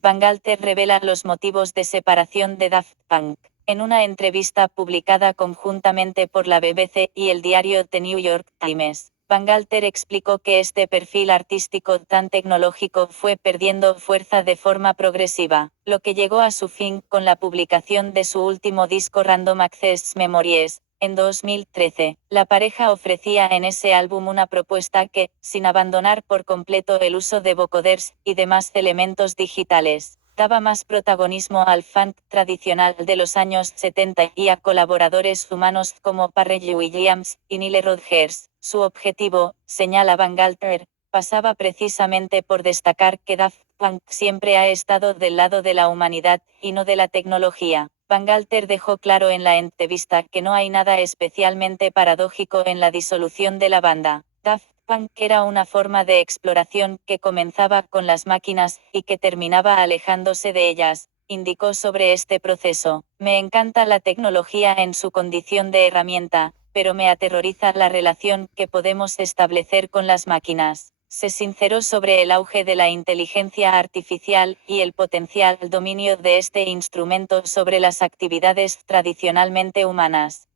Bangalter revela los motivos de separación de Daft Punk. En una entrevista publicada conjuntamente por la BBC y el diario The New York Times, Bangalter explicó que este perfil artístico tan tecnológico fue perdiendo fuerza de forma progresiva, lo que llegó a su fin con la publicación de su último disco Random Access Memories. En 2013, la pareja ofrecía en ese álbum una propuesta que, sin abandonar por completo el uso de vocoders y demás elementos digitales, daba más protagonismo al funk tradicional de los años 70 y a colaboradores humanos como Pharrell Williams y Nile Rodgers. Su objetivo, señala Bangalter, pasaba precisamente por destacar que Daft Punk siempre ha estado del lado de la humanidad y no de la tecnología. Bangalter dejó claro en la entrevista que no hay nada especialmente paradójico en la disolución de la banda. Daft Punk era una forma de exploración que comenzaba con las máquinas y que terminaba alejándose de ellas, indicó sobre este proceso. Me encanta la tecnología en su condición de herramienta, pero me aterroriza la relación que podemos establecer con las máquinas. Se sinceró sobre el auge de la inteligencia artificial y el potencial dominio de este instrumento sobre las actividades tradicionalmente humanas.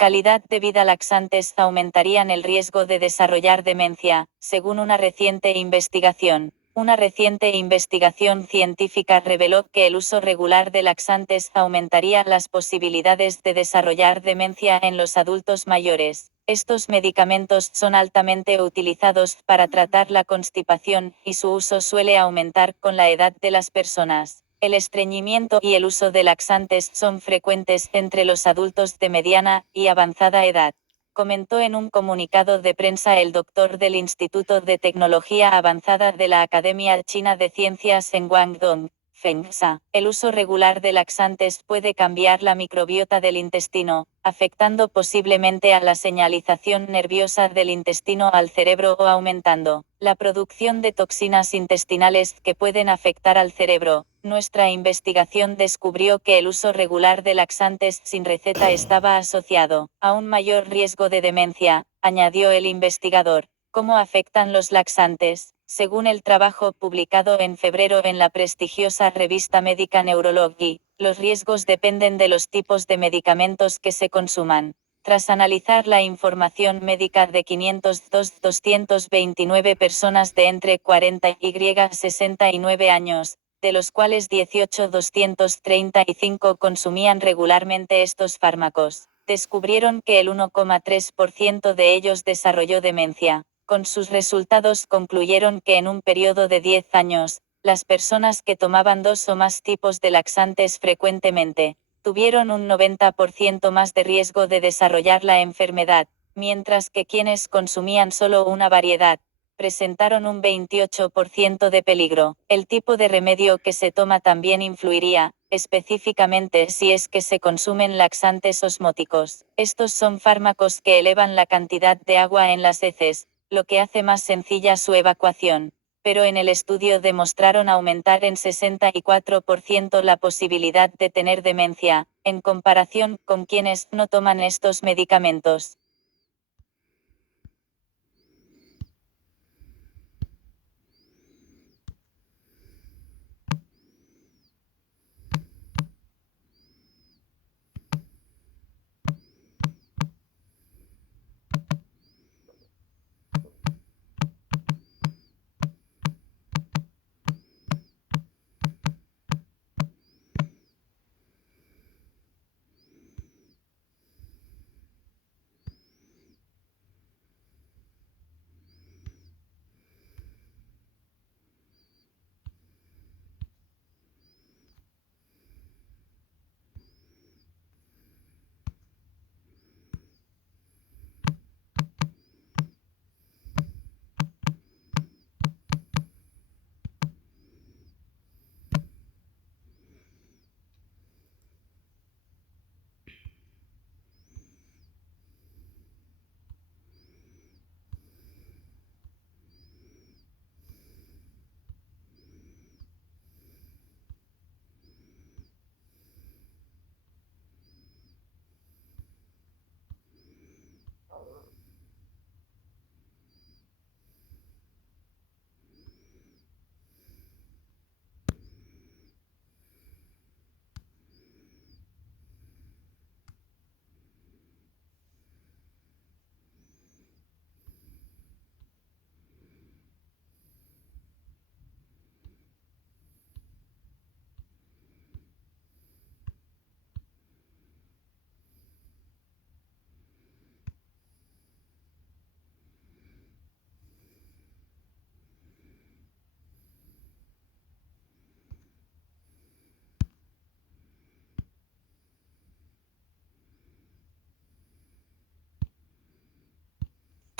Calidad de vida laxantes aumentarían el riesgo de desarrollar demencia, según una reciente investigación. Una reciente investigación científica reveló que el uso regular de laxantes aumentaría las posibilidades de desarrollar demencia en los adultos mayores. Estos medicamentos son altamente utilizados para tratar la constipación, y su uso suele aumentar con la edad de las personas. El estreñimiento y el uso de laxantes son frecuentes entre los adultos de mediana y avanzada edad, comentó en un comunicado de prensa el doctor del Instituto de Tecnología Avanzada de la Academia China de Ciencias en Guangdong, FENGSA. El uso regular de laxantes puede cambiar la microbiota del intestino, afectando posiblemente a la señalización nerviosa del intestino al cerebro o aumentando la producción de toxinas intestinales que pueden afectar al cerebro. Nuestra investigación descubrió que el uso regular de laxantes sin receta estaba asociado a un mayor riesgo de demencia, añadió el investigador. ¿Cómo afectan los laxantes? Según el trabajo publicado en febrero en la prestigiosa revista médica Neurology, los riesgos dependen de los tipos de medicamentos que se consuman. Tras analizar la información médica de 502.229 personas de entre 40 y 69 años, de los cuales 18.235 consumían regularmente estos fármacos, descubrieron que el 1,3% de ellos desarrolló demencia. Con sus resultados concluyeron que en un periodo de 10 años, las personas que tomaban 2 o más tipos de laxantes frecuentemente, tuvieron un 90% más de riesgo de desarrollar la enfermedad, mientras que quienes consumían solo una variedad, presentaron un 28% de peligro. El tipo de remedio que se toma también influiría, específicamente si es que se consumen laxantes osmóticos. Estos son fármacos que elevan la cantidad de agua en las heces, lo que hace más sencilla su evacuación. Pero en el estudio demostraron aumentar en 64% la posibilidad de tener demencia, en comparación con quienes no toman estos medicamentos.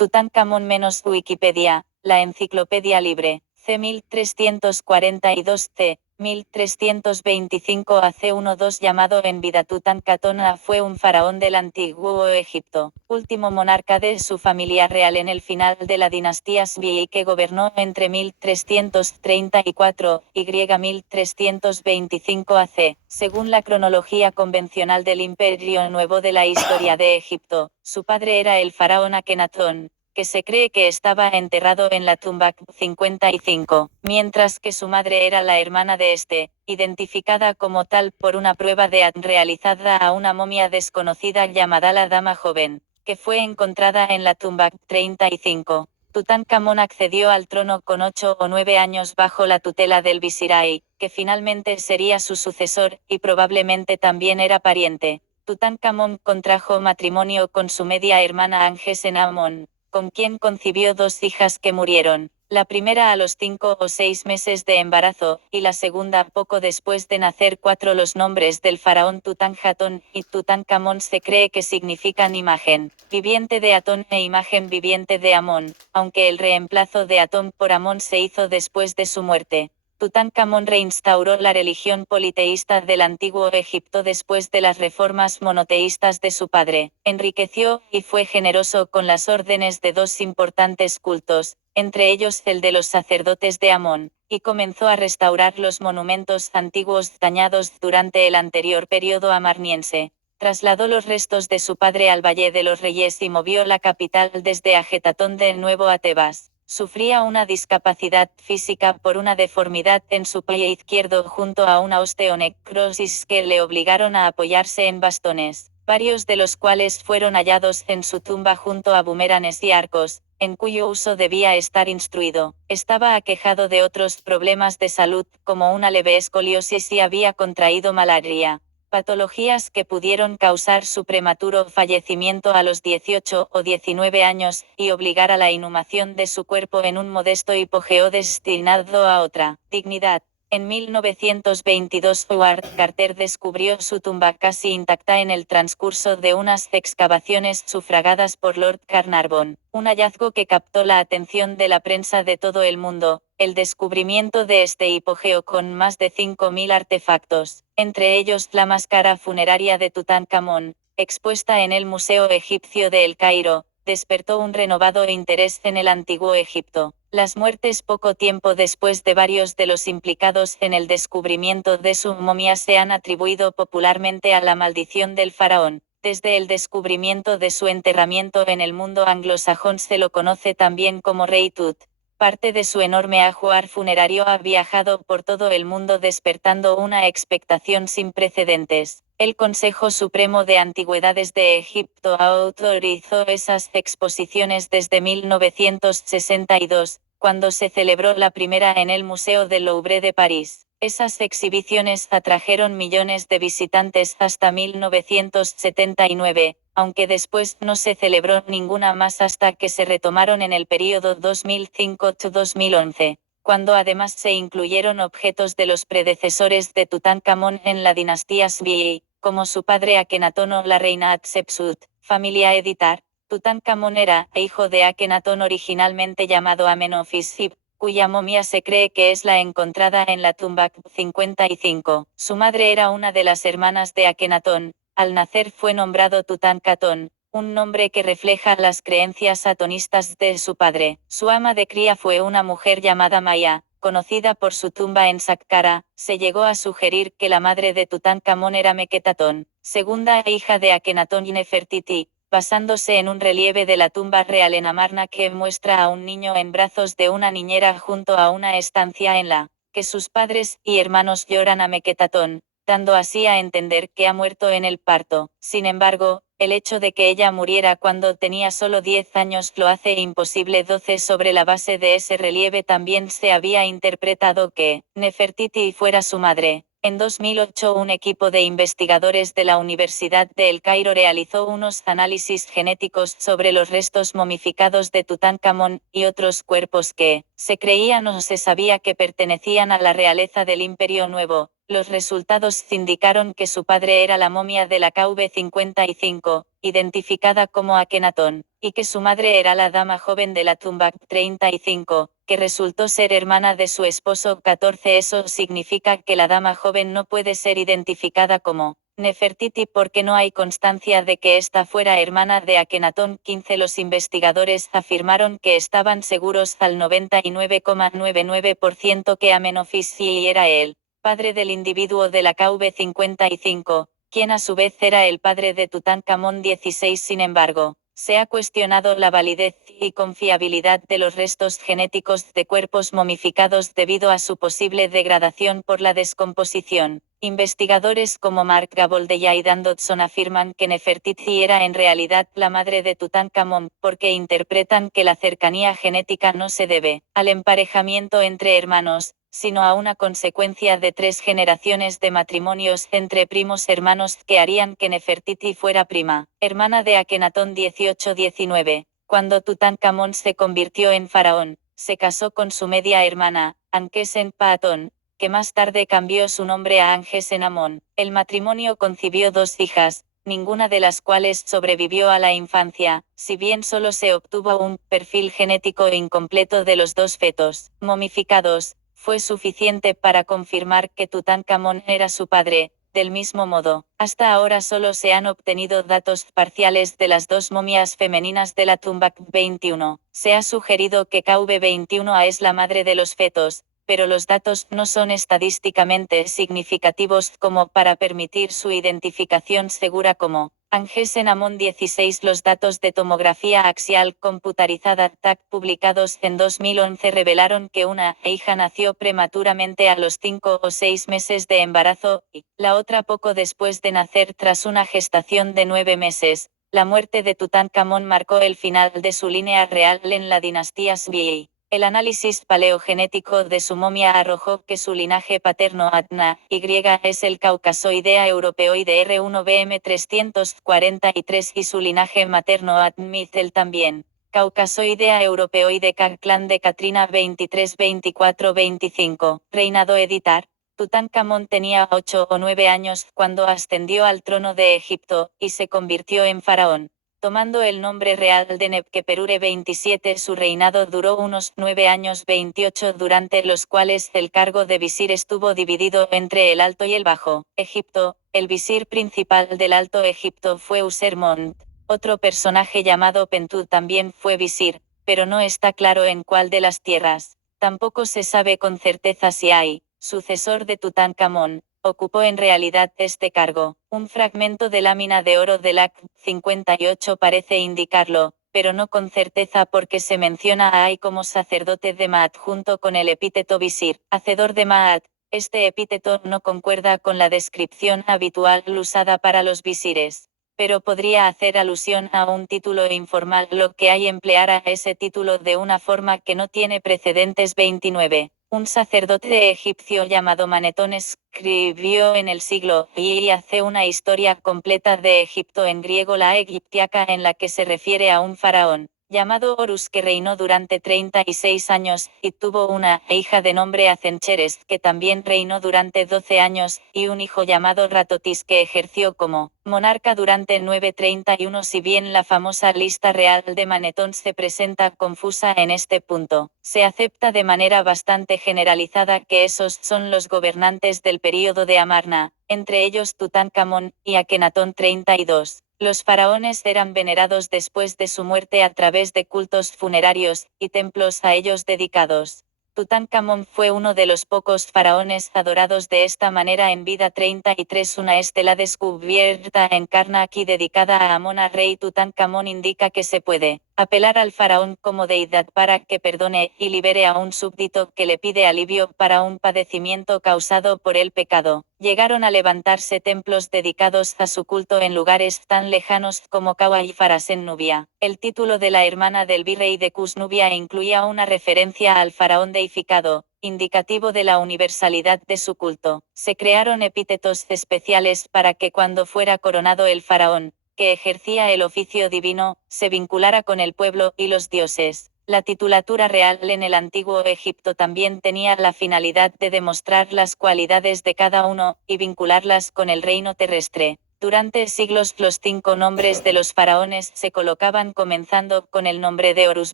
Tutankamón menos Wikipedia, la enciclopedia libre, C 1342 C. 1325 AC12 llamado en vida Tutankamón fue un faraón del antiguo Egipto, último monarca de su familia real en el final de la dinastía Sui que gobernó entre 1334 y 1325 AC. Según la cronología convencional del Imperio Nuevo de la historia de Egipto, su padre era el faraón Akenatón, que se cree que estaba enterrado en la tumba 55, mientras que su madre era la hermana de este, identificada como tal por una prueba de ADN realizada a una momia desconocida llamada la Dama Joven, que fue encontrada en la tumba 35. Tutankamón accedió al trono con 8 o 9 años bajo la tutela del Visiray, que finalmente sería su sucesor, y probablemente también era pariente. Tutankamón contrajo matrimonio con su media hermana Angesenamón, con quien concibió 2 hijas que murieron, la primera a los 5 o 6 meses de embarazo, y la segunda poco después de nacer. 4 Los nombres del faraón Tutanjatón y Tutankamón se cree que significan imagen viviente de Atón e imagen viviente de Amón, aunque el reemplazo de Atón por Amón se hizo después de su muerte. Tutankamón reinstauró la religión politeísta del antiguo Egipto después de las reformas monoteístas de su padre, enriqueció y fue generoso con las órdenes de 2 importantes cultos, entre ellos el de los sacerdotes de Amón, y comenzó a restaurar los monumentos antiguos dañados durante el anterior periodo amarniense. Trasladó los restos de su padre al Valle de los Reyes y movió la capital desde Ajetatón de nuevo a Tebas. Sufría una discapacidad física por una deformidad en su pie izquierdo junto a una osteonecrosis que le obligaron a apoyarse en bastones, varios de los cuales fueron hallados en su tumba junto a bumeranes y arcos, en cuyo uso debía estar instruido. Estaba aquejado de otros problemas de salud, como una leve escoliosis y había contraído malaria, patologías que pudieron causar su prematuro fallecimiento a los 18 o 19 años, y obligar a la inhumación de su cuerpo en un modesto hipogeo destinado a otra dignidad. En 1922 Howard Carter descubrió su tumba casi intacta en el transcurso de unas excavaciones sufragadas por Lord Carnarvon, un hallazgo que captó la atención de la prensa de todo el mundo. El descubrimiento de este hipogeo con más de 5.000 artefactos, entre ellos la máscara funeraria de Tutankamón, expuesta en el Museo Egipcio de El Cairo, despertó un renovado interés en el antiguo Egipto. Las muertes poco tiempo después de varios de los implicados en el descubrimiento de su momia se han atribuido popularmente a la maldición del faraón. Desde el descubrimiento de su enterramiento en el mundo anglosajón se lo conoce también como Rey Tut. Parte de su enorme ajuar funerario ha viajado por todo el mundo despertando una expectación sin precedentes. El Consejo Supremo de Antigüedades de Egipto autorizó esas exposiciones desde 1962, cuando se celebró la primera en el Museo del Louvre de París. Esas exhibiciones atrajeron millones de visitantes hasta 1979, aunque después no se celebró ninguna más hasta que se retomaron en el período 2005-2011, cuando además se incluyeron objetos de los predecesores de Tutankamón en la dinastía Sui, como su padre Akenatón o la reina Hatshepsut. Familia editar. Tutankamón era hijo de Akenatón originalmente llamado Amenofis-Sib, cuya momia se cree que es la encontrada en la tumba 55. Su madre era una de las hermanas de Akenatón. Al nacer fue nombrado Tutankaton, un nombre que refleja las creencias atonistas de su padre. Su ama de cría fue una mujer llamada Maya, conocida por su tumba en Saqqara. Se llegó a sugerir que la madre de Tutankamón era Meketatón, segunda hija de Akenatón y Nefertiti, basándose en un relieve de la tumba real en Amarna que muestra a un niño en brazos de una niñera junto a una estancia en la que sus padres y hermanos lloran a Meketatón, dando así a entender que ha muerto en el parto. Sin embargo, el hecho de que ella muriera cuando tenía solo 10 años lo hace imposible. 12 Sobre la base de ese relieve también se había interpretado que Nefertiti fuera su madre. En 2008 un equipo de investigadores de la Universidad de El Cairo realizó unos análisis genéticos sobre los restos momificados de Tutankamón y otros cuerpos que se creían o se sabía que pertenecían a la realeza del Imperio Nuevo. Los resultados indicaron que su padre era la momia de la KV-55, identificada como Akenatón, y que su madre era la dama joven de la tumba 35, que resultó ser hermana de su esposo 14. Eso significa que la dama joven no puede ser identificada como Nefertiti porque no hay constancia de que ésta fuera hermana de Akenatón 15. Los investigadores afirmaron que estaban seguros al 99,99% que Amenofis-I era él, padre del individuo de la KV-55, quien a su vez era el padre de Tutankamón XVI. Sin embargo, se ha cuestionado la validez y confiabilidad de los restos genéticos de cuerpos momificados debido a su posible degradación por la descomposición. Investigadores como Mark Gaboldella y Dan Dodson afirman que Nefertiti era en realidad la madre de Tutankamón, porque interpretan que la cercanía genética no se debe al emparejamiento entre hermanos, sino a una consecuencia de 3 generaciones de matrimonios entre primos hermanos que harían que Nefertiti fuera prima hermana de Akenatón 18-19. Cuando Tutankamón se convirtió en faraón, se casó con su media hermana, Ankhesenamun, que más tarde cambió su nombre a Ankhesenamón. El matrimonio concibió 2 hijas, ninguna de las cuales sobrevivió a la infancia, si bien solo se obtuvo un perfil genético incompleto de los 2 fetos momificados. Fue suficiente para confirmar que Tutankamón era su padre. Del mismo modo, hasta ahora solo se han obtenido datos parciales de las 2 momias femeninas de la tumba 21. Se ha sugerido que KV-21A es la madre de los fetos, pero los datos no son estadísticamente significativos como para permitir su identificación segura como Ankhesenamón 16. Los datos de tomografía axial computarizada TAC publicados en 2011 revelaron que una hija nació prematuramente a los 5 o 6 meses de embarazo, y la otra poco después de nacer tras una gestación de 9 meses. La muerte de Tutankamón marcó el final de su línea real en la dinastía Sui. El análisis paleogenético de su momia arrojó que su linaje paterno Adna, Y, es el Caucasoidea europeoide R1BM343 y su linaje materno Admithel también. Caucasoidea europeoide clan de Katrina 23-24-25. Reinado editar. Tutankamón tenía 8 o 9 años cuando ascendió al trono de Egipto, y se convirtió en faraón. Tomando el nombre real de Nebkeperure 27, su reinado duró unos 9 años 28, durante los cuales el cargo de visir estuvo dividido entre el Alto y el Bajo Egipto. El visir principal del Alto Egipto fue Usermont. Otro personaje llamado Pentu también fue visir, pero no está claro en cuál de las tierras. Tampoco se sabe con certeza si hay sucesor de Tutankamón ocupó en realidad este cargo. Un fragmento de lámina de oro del AC 58 parece indicarlo, pero no con certeza porque se menciona a Ay como sacerdote de Maat junto con el epíteto visir, hacedor de Maat. Este epíteto no concuerda con la descripción habitual usada para los visires, pero podría hacer alusión a un título informal, lo que hay emplear a ese título de una forma que no tiene precedentes. 29. Un sacerdote egipcio llamado Manetón escribió en el siglo I hace una historia completa de Egipto en griego, la egiptiaca, en la que se refiere a un faraón llamado Horus que reinó durante 36 años, y tuvo una hija de nombre Acencheres que también reinó durante 12 años, y un hijo llamado Ratotis que ejerció como monarca durante 931. Si bien la famosa lista real de Manetón se presenta confusa en este punto, se acepta de manera bastante generalizada que esos son los gobernantes del período de Amarna, entre ellos Tutankamón y Akenatón 32. Los faraones eran venerados después de su muerte a través de cultos funerarios y templos a ellos dedicados. Tutankamón fue uno de los pocos faraones adorados de esta manera en vida. 33. Una estela descubierta en Karnak y dedicada a Amón, a rey Tutankamón, indica que se puede apelar al faraón como deidad para que perdone y libere a un súbdito que le pide alivio para un padecimiento causado por el pecado. Llegaron a levantarse templos dedicados a su culto en lugares tan lejanos como Kawa y Faras en Nubia. El título de la hermana del virrey de Kus, Nubia, incluía una referencia al faraón deificado, indicativo de la universalidad de su culto. Se crearon epítetos especiales para que cuando fuera coronado el faraón, que ejercía el oficio divino, se vinculara con el pueblo y los dioses. La titulatura real en el antiguo Egipto también tenía la finalidad de demostrar las cualidades de cada uno, y vincularlas con el reino terrestre. Durante siglos los 5 nombres de los faraones se colocaban comenzando con el nombre de Horus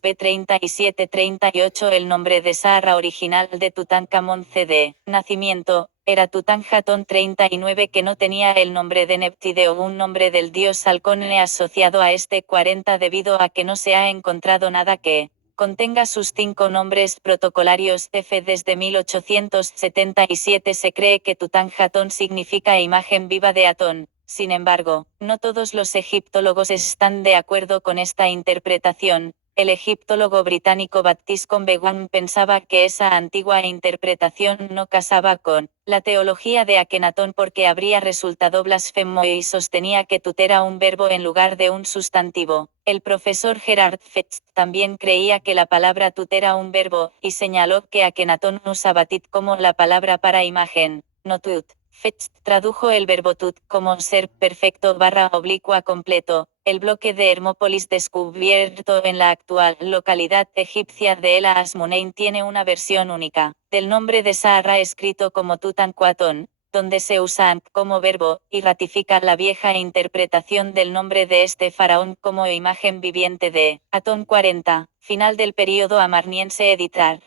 B37-38, el nombre de Saarra original de Tutankamón CD. Nacimiento, era Tutanjatón 39, que no tenía el nombre de Neptide o un nombre del dios halcón asociado a este 40, debido a que no se ha encontrado nada que contenga sus 5 nombres protocolarios. Desde 1877 se cree que Tutanjatón significa imagen viva de Atón. Sin embargo, no todos los egiptólogos están de acuerdo con esta interpretación. El egiptólogo británico Baptiste Combegum pensaba que esa antigua interpretación no casaba con la teología de Akenatón porque habría resultado blasfemo, y sostenía que Tut era un verbo en lugar de un sustantivo. El profesor Gerard Fetz también creía que la palabra Tut era un verbo, y señaló que Akenatón usaba tit como la palabra para imagen, no tut. Fetz tradujo el verbo tut como ser perfecto / oblicua completo. El bloque de Hermópolis, descubierto en la actual localidad egipcia de El Asmunein, tiene una versión única del nombre de Saarra escrito como Tutankuatón, donde se usa ant como verbo, y ratifica la vieja interpretación del nombre de este faraón como imagen viviente de Atón 40, final del período amarniense. Editar.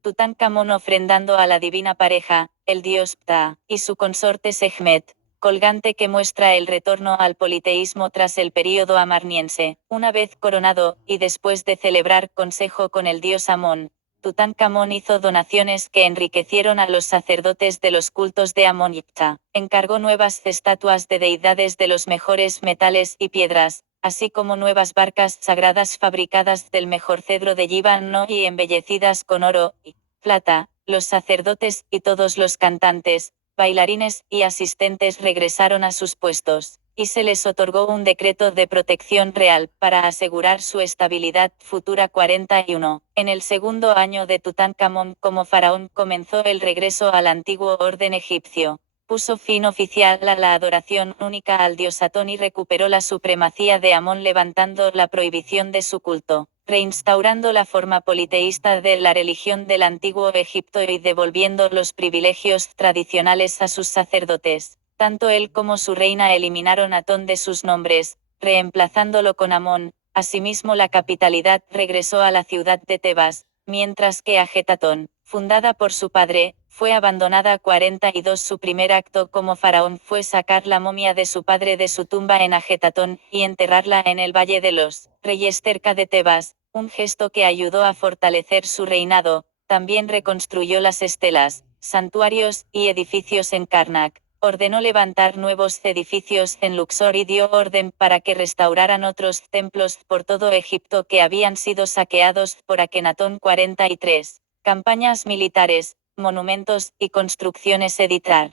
Tutankamón ofrendando a la divina pareja, el dios Ptah, y su consorte Sekhmet, colgante que muestra el retorno al politeísmo tras el período amarniense. Una vez coronado, y después de celebrar consejo con el dios Amón, Tutankamón hizo donaciones que enriquecieron a los sacerdotes de los cultos de Amón y Ptah. Encargó nuevas estatuas de deidades de los mejores metales y piedras, así como nuevas barcas sagradas fabricadas del mejor cedro de Líbano y embellecidas con oro y plata. Los sacerdotes y todos los cantantes, bailarines y asistentes regresaron a sus puestos, y se les otorgó un decreto de protección real para asegurar su estabilidad futura. 41. En el segundo año de Tutankamón como faraón comenzó el regreso al antiguo orden egipcio. Puso fin oficial a la adoración única al dios Atón y recuperó la supremacía de Amón, levantando la prohibición de su culto, reinstaurando la forma politeísta de la religión del antiguo Egipto y devolviendo los privilegios tradicionales a sus sacerdotes. Tanto él como su reina eliminaron a Atón de sus nombres, reemplazándolo con Amón. Asimismo, la capitalidad regresó a la ciudad de Tebas, mientras que Ajetatón, fundada por su padre, fue abandonada. 42. Su primer acto como faraón fue sacar la momia de su padre de su tumba en Ajetatón, y enterrarla en el Valle de los Reyes cerca de Tebas, un gesto que ayudó a fortalecer su reinado. También reconstruyó las estelas, santuarios y edificios en Karnak. Ordenó levantar nuevos edificios en Luxor y dio orden para que restauraran otros templos por todo Egipto que habían sido saqueados por Akenatón. 43. Campañas militares, monumentos y construcciones. Editar.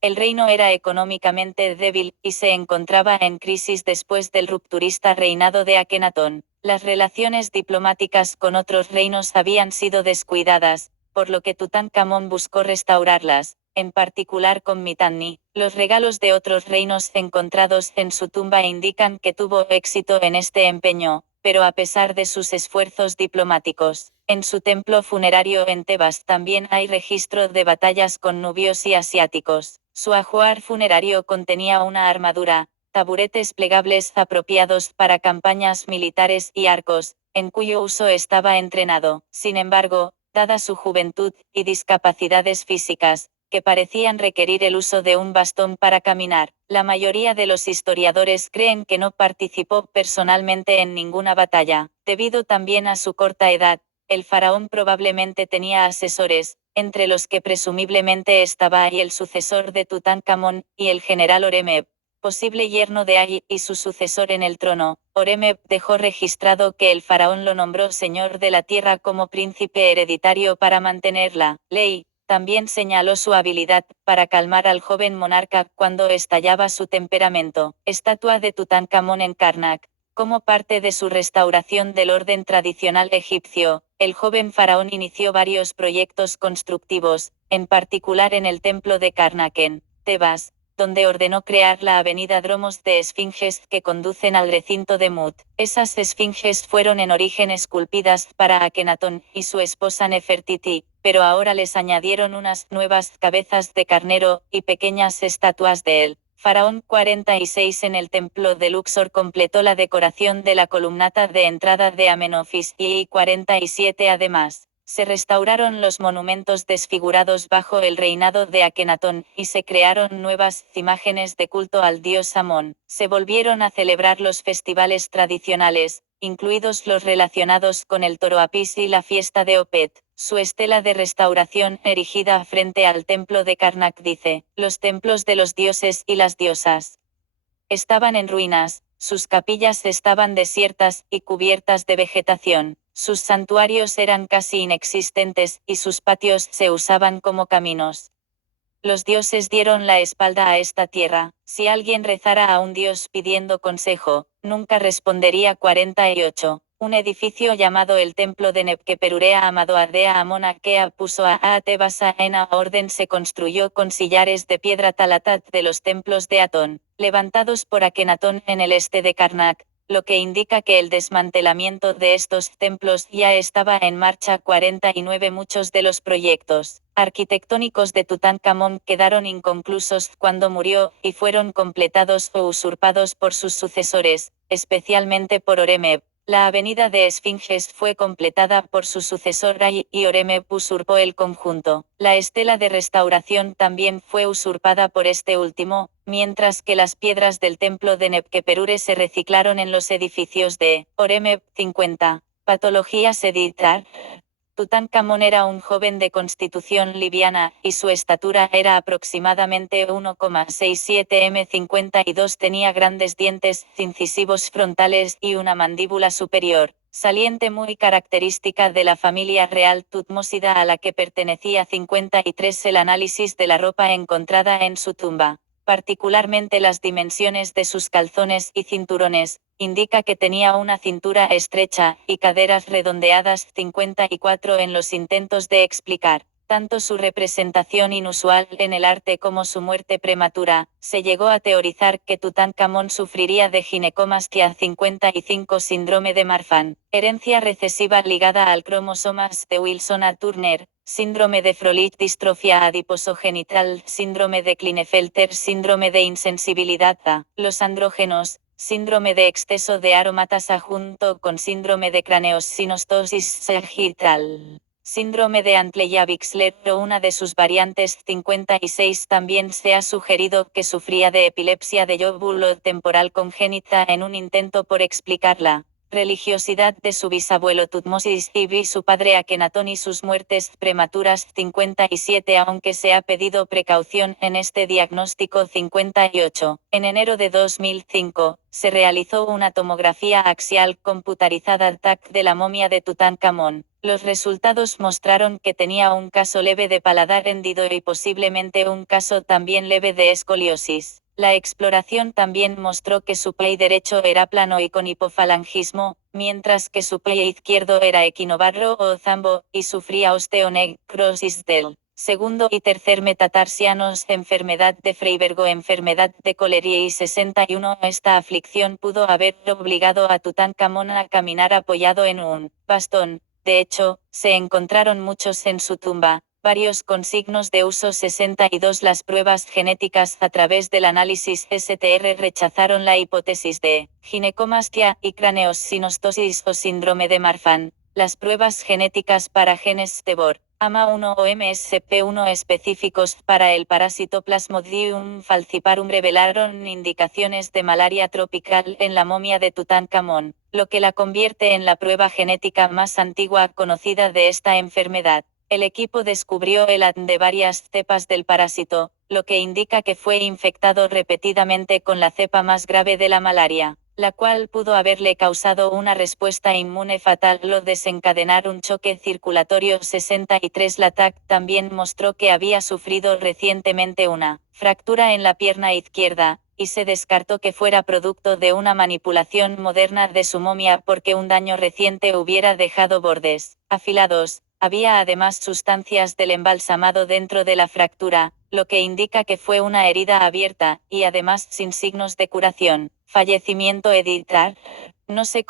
El reino era económicamente débil, y se encontraba en crisis después del rupturista reinado de Akenatón. Las relaciones diplomáticas con otros reinos habían sido descuidadas, por lo que Tutankamón buscó restaurarlas, en particular con Mitanni. Los regalos de otros reinos encontrados en su tumba indican que tuvo éxito en este empeño, pero a pesar de sus esfuerzos diplomáticos, en su templo funerario en Tebas también hay registro de batallas con nubios y asiáticos. Su ajuar funerario contenía una armadura, taburetes plegables apropiados para campañas militares y arcos, en cuyo uso estaba entrenado. Sin embargo, dada su juventud y discapacidades físicas, que parecían requerir el uso de un bastón para caminar, la mayoría de los historiadores creen que no participó personalmente en ninguna batalla. Debido también a su corta edad, el faraón probablemente tenía asesores, entre los que presumiblemente estaba Ay, el sucesor de Tutankamón, y el general Horemheb, posible yerno de Ay y su sucesor en el trono. Horemheb dejó registrado que el faraón lo nombró señor de la tierra como príncipe hereditario para mantener la ley. También señaló su habilidad para calmar al joven monarca cuando estallaba su temperamento. Estatua de Tutankamón en Karnak. Como parte de su restauración del orden tradicional egipcio, el joven faraón inició varios proyectos constructivos, en particular en el templo de Karnak en Tebas, donde ordenó crear la avenida Dromos de Esfinges que conducen al recinto de Mut. Esas esfinges fueron en origen esculpidas para Akenatón y su esposa Nefertiti, pero ahora les añadieron unas nuevas cabezas de carnero y pequeñas estatuas de él. Faraón 46 en el templo de Luxor completó la decoración de la columnata de entrada de Amenofis y 47 además. Se restauraron los monumentos desfigurados bajo el reinado de Akenatón, y se crearon nuevas imágenes de culto al dios Amón. Se volvieron a celebrar los festivales tradicionales, incluidos los relacionados con el toro Apis y la fiesta de Opet. Su estela de restauración erigida frente al templo de Karnak dice: los templos de los dioses y las diosas estaban en ruinas, sus capillas estaban desiertas y cubiertas de vegetación, sus santuarios eran casi inexistentes y sus patios se usaban como caminos. Los dioses dieron la espalda a esta tierra. Si alguien rezara a un dios pidiendo consejo, nunca respondería. 48. Un edificio llamado el Templo de Nebkeperurea Amadoadea Amona Kea puso a Tebasa en orden se construyó con sillares de piedra Talatat de los templos de Atón, levantados por Akenatón en el este de Karnak, lo que indica que el desmantelamiento de estos templos ya estaba en marcha. 49. Muchos de los proyectos arquitectónicos de Tutankamón quedaron inconclusos cuando murió, y fueron completados o usurpados por sus sucesores, especialmente por Horemheb. La avenida de Esfinges fue completada por su sucesor y Horemheb usurpó el conjunto. La estela de restauración también fue usurpada por este último, mientras que las piedras del templo de Nebkeperure se reciclaron en los edificios de Horemheb. 50. Patologías editar. Tutankamón era un joven de constitución liviana, y su estatura era aproximadamente 1,67 m. 52. Tenía grandes dientes incisivos frontales y una mandíbula superior, saliente muy característica de la familia real Tutmósida a la que pertenecía. 53. El análisis de la ropa encontrada en su tumba, particularmente las dimensiones de sus calzones y cinturones, indica que tenía una cintura estrecha y caderas redondeadas. 54. En los intentos de explicar tanto su representación inusual en el arte como su muerte prematura, se llegó a teorizar que Tutankamón sufriría de ginecomastia. 55. Síndrome de Marfan, herencia recesiva ligada al cromosomas de Wilson a Turner, síndrome de Froelich, distrofia adiposogenital, síndrome de Klinefelter, síndrome de insensibilidad a los andrógenos, síndrome de exceso de aromatasa junto con síndrome de craneosinostosis sagital. Síndrome de Antleya-Bixler o una de sus variantes. 56. También se ha sugerido que sufría de epilepsia de lóbulo temporal congénita en un intento por explicarla religiosidad de su bisabuelo Tutmosis y su padre Akenatón y sus muertes prematuras. 57. Aunque se ha pedido precaución en este diagnóstico. 58. En enero de 2005, se realizó una tomografía axial computarizada TAC de la momia de Tutankamón. Los resultados mostraron que tenía un caso leve de paladar hendido y posiblemente un caso también leve de escoliosis. La exploración también mostró que su pie derecho era plano y con hipofalangismo, mientras que su pie izquierdo era equinobarro o zambo, y sufría osteonecrosis del segundo y tercer metatarsianos, enfermedad de Freiberg o enfermedad de Collery. Y 61. Esta aflicción pudo haber obligado a Tutankamón a caminar apoyado en un bastón. De hecho, se encontraron muchos en su tumba, varios con signos de uso. 62. Las pruebas genéticas a través del análisis STR rechazaron la hipótesis de ginecomastia y craneosinostosis o síndrome de Marfan. Las pruebas genéticas para genes TBOR, AMA1 o MSP1 específicos para el parásito Plasmodium falciparum revelaron indicaciones de malaria tropical en la momia de Tutankamón, lo que la convierte en la prueba genética más antigua conocida de esta enfermedad. El equipo descubrió el ADN de varias cepas del parásito, lo que indica que fue infectado repetidamente con la cepa más grave de la malaria, la cual pudo haberle causado una respuesta inmune fatal o desencadenar un choque circulatorio. 63. La TAC también mostró que había sufrido recientemente una fractura en la pierna izquierda, y se descartó que fuera producto de una manipulación moderna de su momia porque un daño reciente hubiera dejado bordes afilados. Había además sustancias del embalsamado dentro de la fractura, lo que indica que fue una herida abierta, y además sin signos de curación. Fallecimiento editar. No se